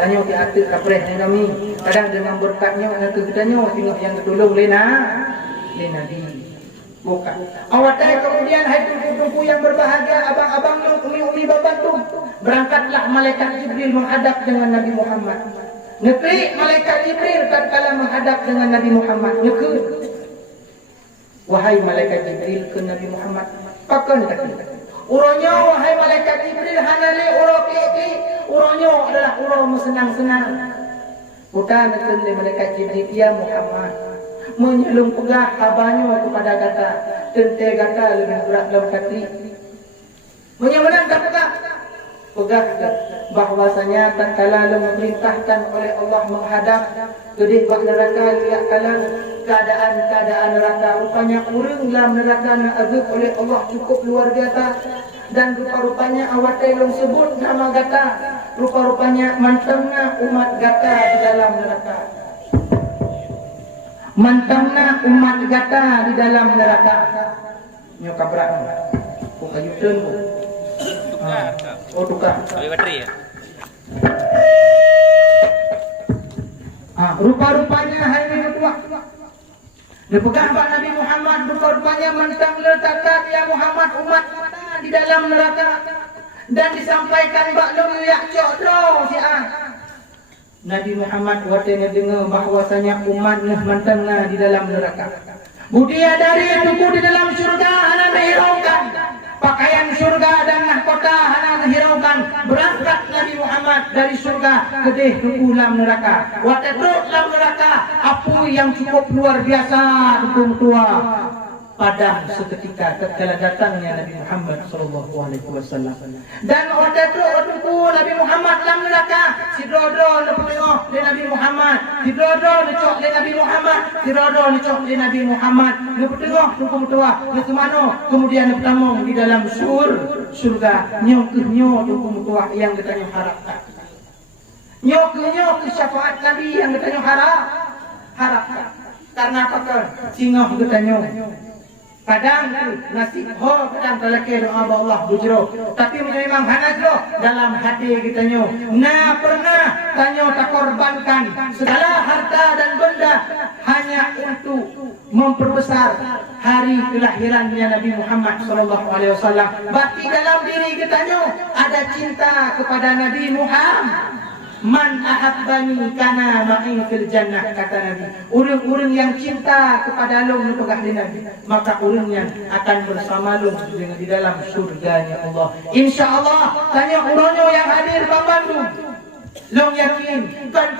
Tanya ke atas kapreh kami. Kadang dengan berkatnya nanti kitanya tengok yang ketolong lena Nabi. Bukan. Awatai kemudian hai tungku yang berbahagia, abang-abang umi-umi babantu. Berangkatlah malaikat Jibril menghadap dengan Nabi Muhammad. Negeri malaikat Jibril tatkala menghadap dengan Nabi Muhammad. Negeri. Wahai malaikat Jibril ke Nabi Muhammad. Pakan tak? Uronyo wahai malaikat Jibril hanali uro ki. Uronyo adalah uro senang-senang. Bukan negeri malaikat Jibril ya Muhammad. Menyelum pegah kabarnya kepada kata tente kata lebih berat dalam hati menyamanan kata pegah bahwasanya tatkala memerintahkan oleh Allah menghadap gedih bak neraka lihat kalan keadaan neraka rupanya urang dalam neraka nak azab oleh Allah cukup luar biasa dan rupa-rupanya awatai long sebut nama kata rupa-rupanya mantangna umat kata di dalam neraka. Mantangna umat gata di dalam neraka. Nyo kabrak. Ku kayuteun ku. Tukar. Bagi bateri ya. Rupa-rupanya hai tua. Dipegang Pak Nabi Muhammad rupa-rupanya mantang letakat ya Muhammad umat di dalam neraka dan disampaikan bak lu yak codro si Nabi Muhammad watanya dengar bahwasanya umat mantangna di dalam neraka. Budia dari tuku di dalam surga hana hiraukan. Pakaian surga dan mahkota hana hiraukan. Berangkat Nabi Muhammad dari surga kedih tuku dalam neraka. Watetruk dalam neraka apu yang cukup luar biasa tuku tua. Padam seketika tatkala datangnya Nabi Muhammad sallallahu alaihi wasallam. Dan waktu itu Nabi Muhammad dalam neraka, si Drodro tengok di Nabi Muhammad, si Drodro tengok di Nabi Muhammad, si Drodro tengok di Nabi Muhammad. Lepas tengok hukum tua, ke mana? Kemudian pertama di dalam surga, nyok hukum tua yang kita harapkan. Nyok syafaat Nabi yang kita harapkan. Karena apa kan? Singoh kita nyok. Kadang nasib kadang terlekeh doa Allah bujro tapi memang hanajro dalam hati kita nyo pernah tanyo tak korbankan segala harta dan benda hanya untuk memperbesar hari kelahirannya Nabi Muhammad sallallahu alaihi wasallam. Berarti dalam diri kita nyo ada cinta kepada Nabi Muhammad. Man ahabbani kana ma'i fil jannah, kata Nabi. Orang-orang yang cinta kepada long pegah di Nabi, maka orangnya akan bersama long di dalam surganya Allah. Insyaallah tanya orangnya yang hadir babandu. Long yakin kan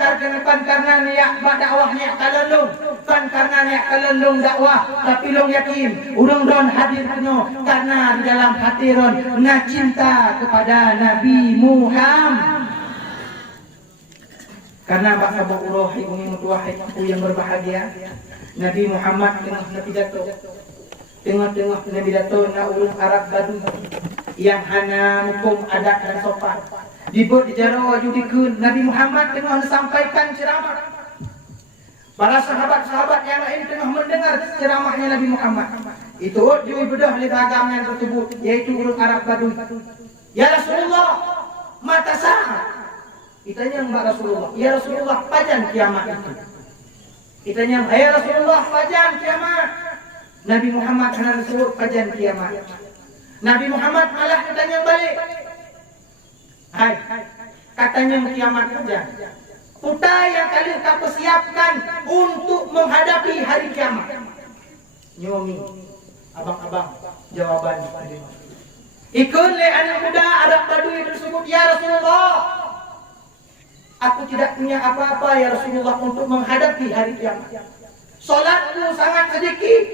karena niat dakwahnya kalau long kan karena niat kalau long dakwah tapi long yakin urang don hadirnya karena di dalam hati ron na cinta kepada Nabi Muhammad. Karena baka bauroh ibuni mutuahai aku yang berbahagia. Nabi Muhammad tengah pidato. Tengah-tengah pidato na ulun Arab Badu yang hana hukum adat dan sopan. Dibut dijaro judikeun Nabi Muhammad tengah sampaikan ceramah. Para sahabat-sahabat yang lain tengah mendengar ceramahnya Nabi Muhammad. Itu jui bedah li agamanya tersebut yaitu ulun Arab Badu. Ya Rasulullah, mata saat Itanya Mbak Rasulullah, ya Rasulullah pajan kiamat itu. Itanya, ya Rasulullah pajan kiamat. Nabi Muhammad hendak disebut pajan kiamat. Nabi Muhammad malah ditanya balik. Hai, katanya kiamat saja. Kita yang kalian tak persiapkan untuk menghadapi hari kiamat. Nyomi, abang-abang, jawaban. Ikun le anak muda Arab Badui tersebut, ya Rasulullah, aku tidak punya apa-apa ya Rasulullah untuk menghadapi hari kiamat. Salatku sangat sedikit,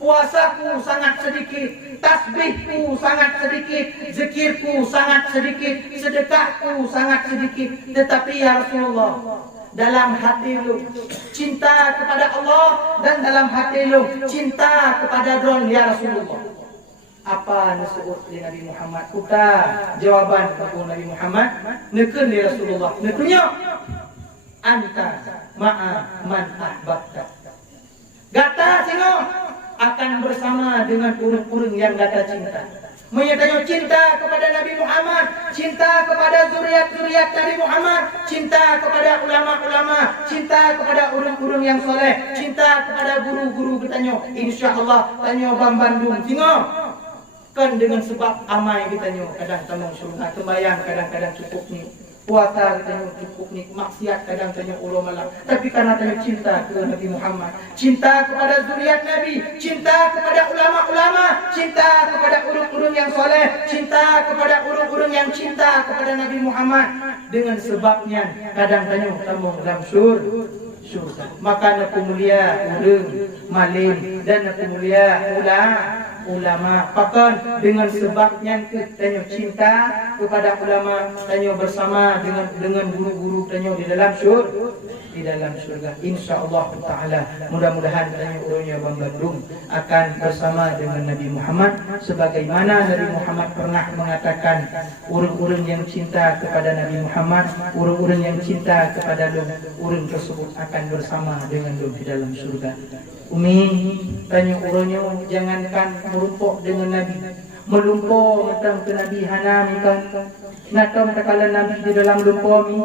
puasaku sangat sedikit, tasbihku sangat sedikit, zikirku sangat sedikit, sedekahku sangat sedikit. Tetapi ya Rasulullah, dalam hati lu cinta kepada Allah dan dalam hati lu cinta kepada Dron ya Rasulullah. Apa disebut di Nabi Muhammad? Kuta jawaban kepada Nabi Muhammad, nekun di Rasulullah. Nekunnya anta ma'a man ahbabta. Gata sino akan bersama dengan urung-urung yang gata cinta. Menyatakan cinta kepada Nabi Muhammad, cinta kepada zuriat-zuriat Nabi Muhammad, cinta kepada ulama-ulama, cinta kepada urung-urung yang soleh, cinta kepada guru-guru bertanya. InsyaAllah tanya Bang Bandung tengok. Kan dengan sebab amai kita nyo kadang tanong surga, sembahyang kadang-kadang cukup ni, puasa kita nyo cukup ni, maksiat kadang tanya ulo malam. Tapi karena tanya cinta kepada Nabi Muhammad, cinta kepada zuriat Nabi, cinta kepada ulama-ulama, cinta kepada urung-urung yang soleh, cinta kepada urung-urung yang cinta kepada Nabi Muhammad, dengan sebabnya kadang tanya tanong dalam surga. Maka nak mulia urung malim dan nak mulia ulama. Pakan dengan sebabnya kita cinta kepada ulama, tanya bersama dengan guru-guru tanya di dalam surga. Insyaallah taala mudah-mudahan tanya urangnya Bang Bandung akan bersama dengan Nabi Muhammad sebagaimana Nabi Muhammad pernah mengatakan urang-urang yang cinta kepada Nabi Muhammad, urang-urang yang cinta kepada urang tersebut akan bersama dengan di dalam surga. Umi tanya urangnya jangankan merumpuk dengan Nabi, melumpur datang ke Nabi hana mikan natam takala Nabi di dalam lumpur mi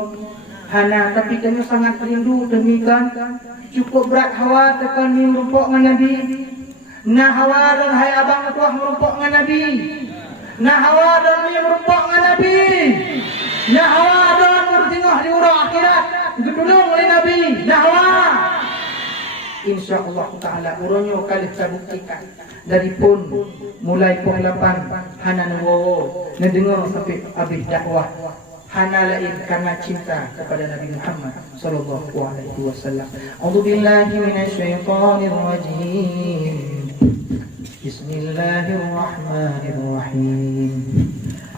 hana, tapi kami sangat rindu demikian cukup berat hawa tekan mi merumpuk dengan Nabi. Nah hawa dan hai abang tuah merumpuk dengan Nabi, nah hawa dan mi merumpuk dengan Nabi, nah hawa dan bertingah di urang akhirat gedulung oleh Nabi. Nah hawa InsyaAllah ta'ala uronyo kali kita buktikan dari pun mulai pukul 8 hana nuwo ngedengar sampai habis dakwah hana lain karena cinta kepada Nabi Muhammad sallallahu alaihi wasallam. A'udzubillahi minasyaitonir rajim. Bismillahirrahmanirrahim.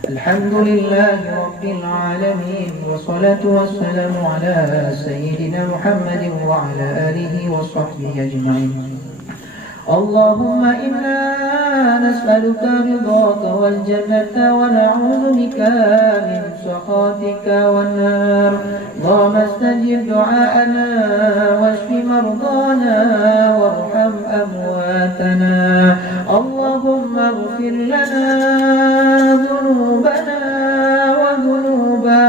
Alhamdulillahi Rabbil Alamin. Wassalatu wassalamu ala Sayyidina Muhammadin wa ala alihi wa sahbihi ajma'in. Allahumma inna nas'aluka ridhaka wal jannata wa na'udhu bika min sakhatika wan nar. Allahumma astajib du'aana washfi mardana warham amwatana. Allahumma ighfir lana dhunubana wa dhunuba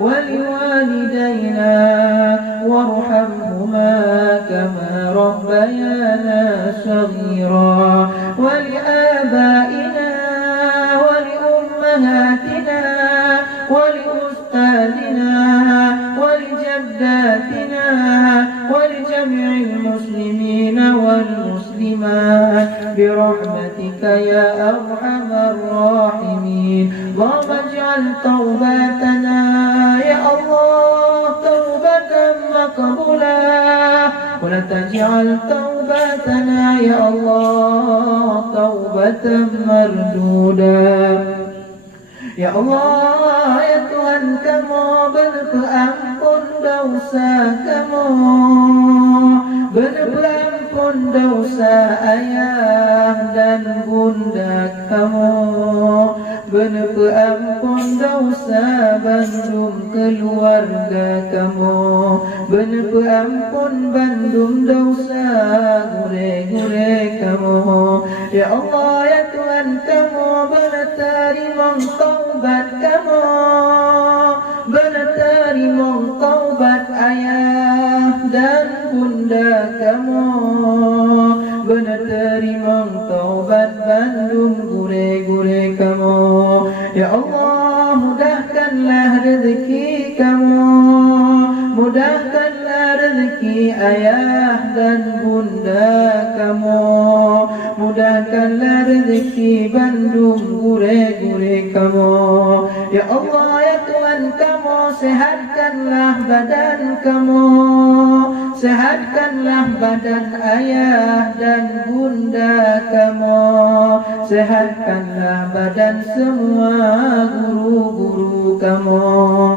wa liwalidayna warhamhuma kama rabbayana صغيرا ولآبائنا ولأمهاتنا ولأستاذنا ولجداتنا ولجميع المسلمين والمسلمات برحمتك يا أرحم الراحمين. اللهم اجعل توباتنا يا الله توبة مقبولة ولا تجعل توبتنا يا الله توبة مردودة. Ya Allah, ya Tuhan kamu berampun dosa kamu, berampun dosa ayah dan bunda kamu, berampun dosa Bandung keluarga kamu, berampun Bandung dosa gure-gure kamu. Ya Allah, ya Tuhan kamu berterima taubat kamu, berterima taubat ayah dan bunda kamu, berterima taubat Bandung gure-gure kamu. Ya Allah, mudahkanlah rezeki rezeki ayah dan bunda kamu, mudahkanlah rezeki Bandung gure-gure kamu. Ya Allah ya Tuhan kamu, sehatkanlah badan kamu, sehatkanlah badan ayah dan bunda kamu, sehatkanlah badan semua guru-guru kamu.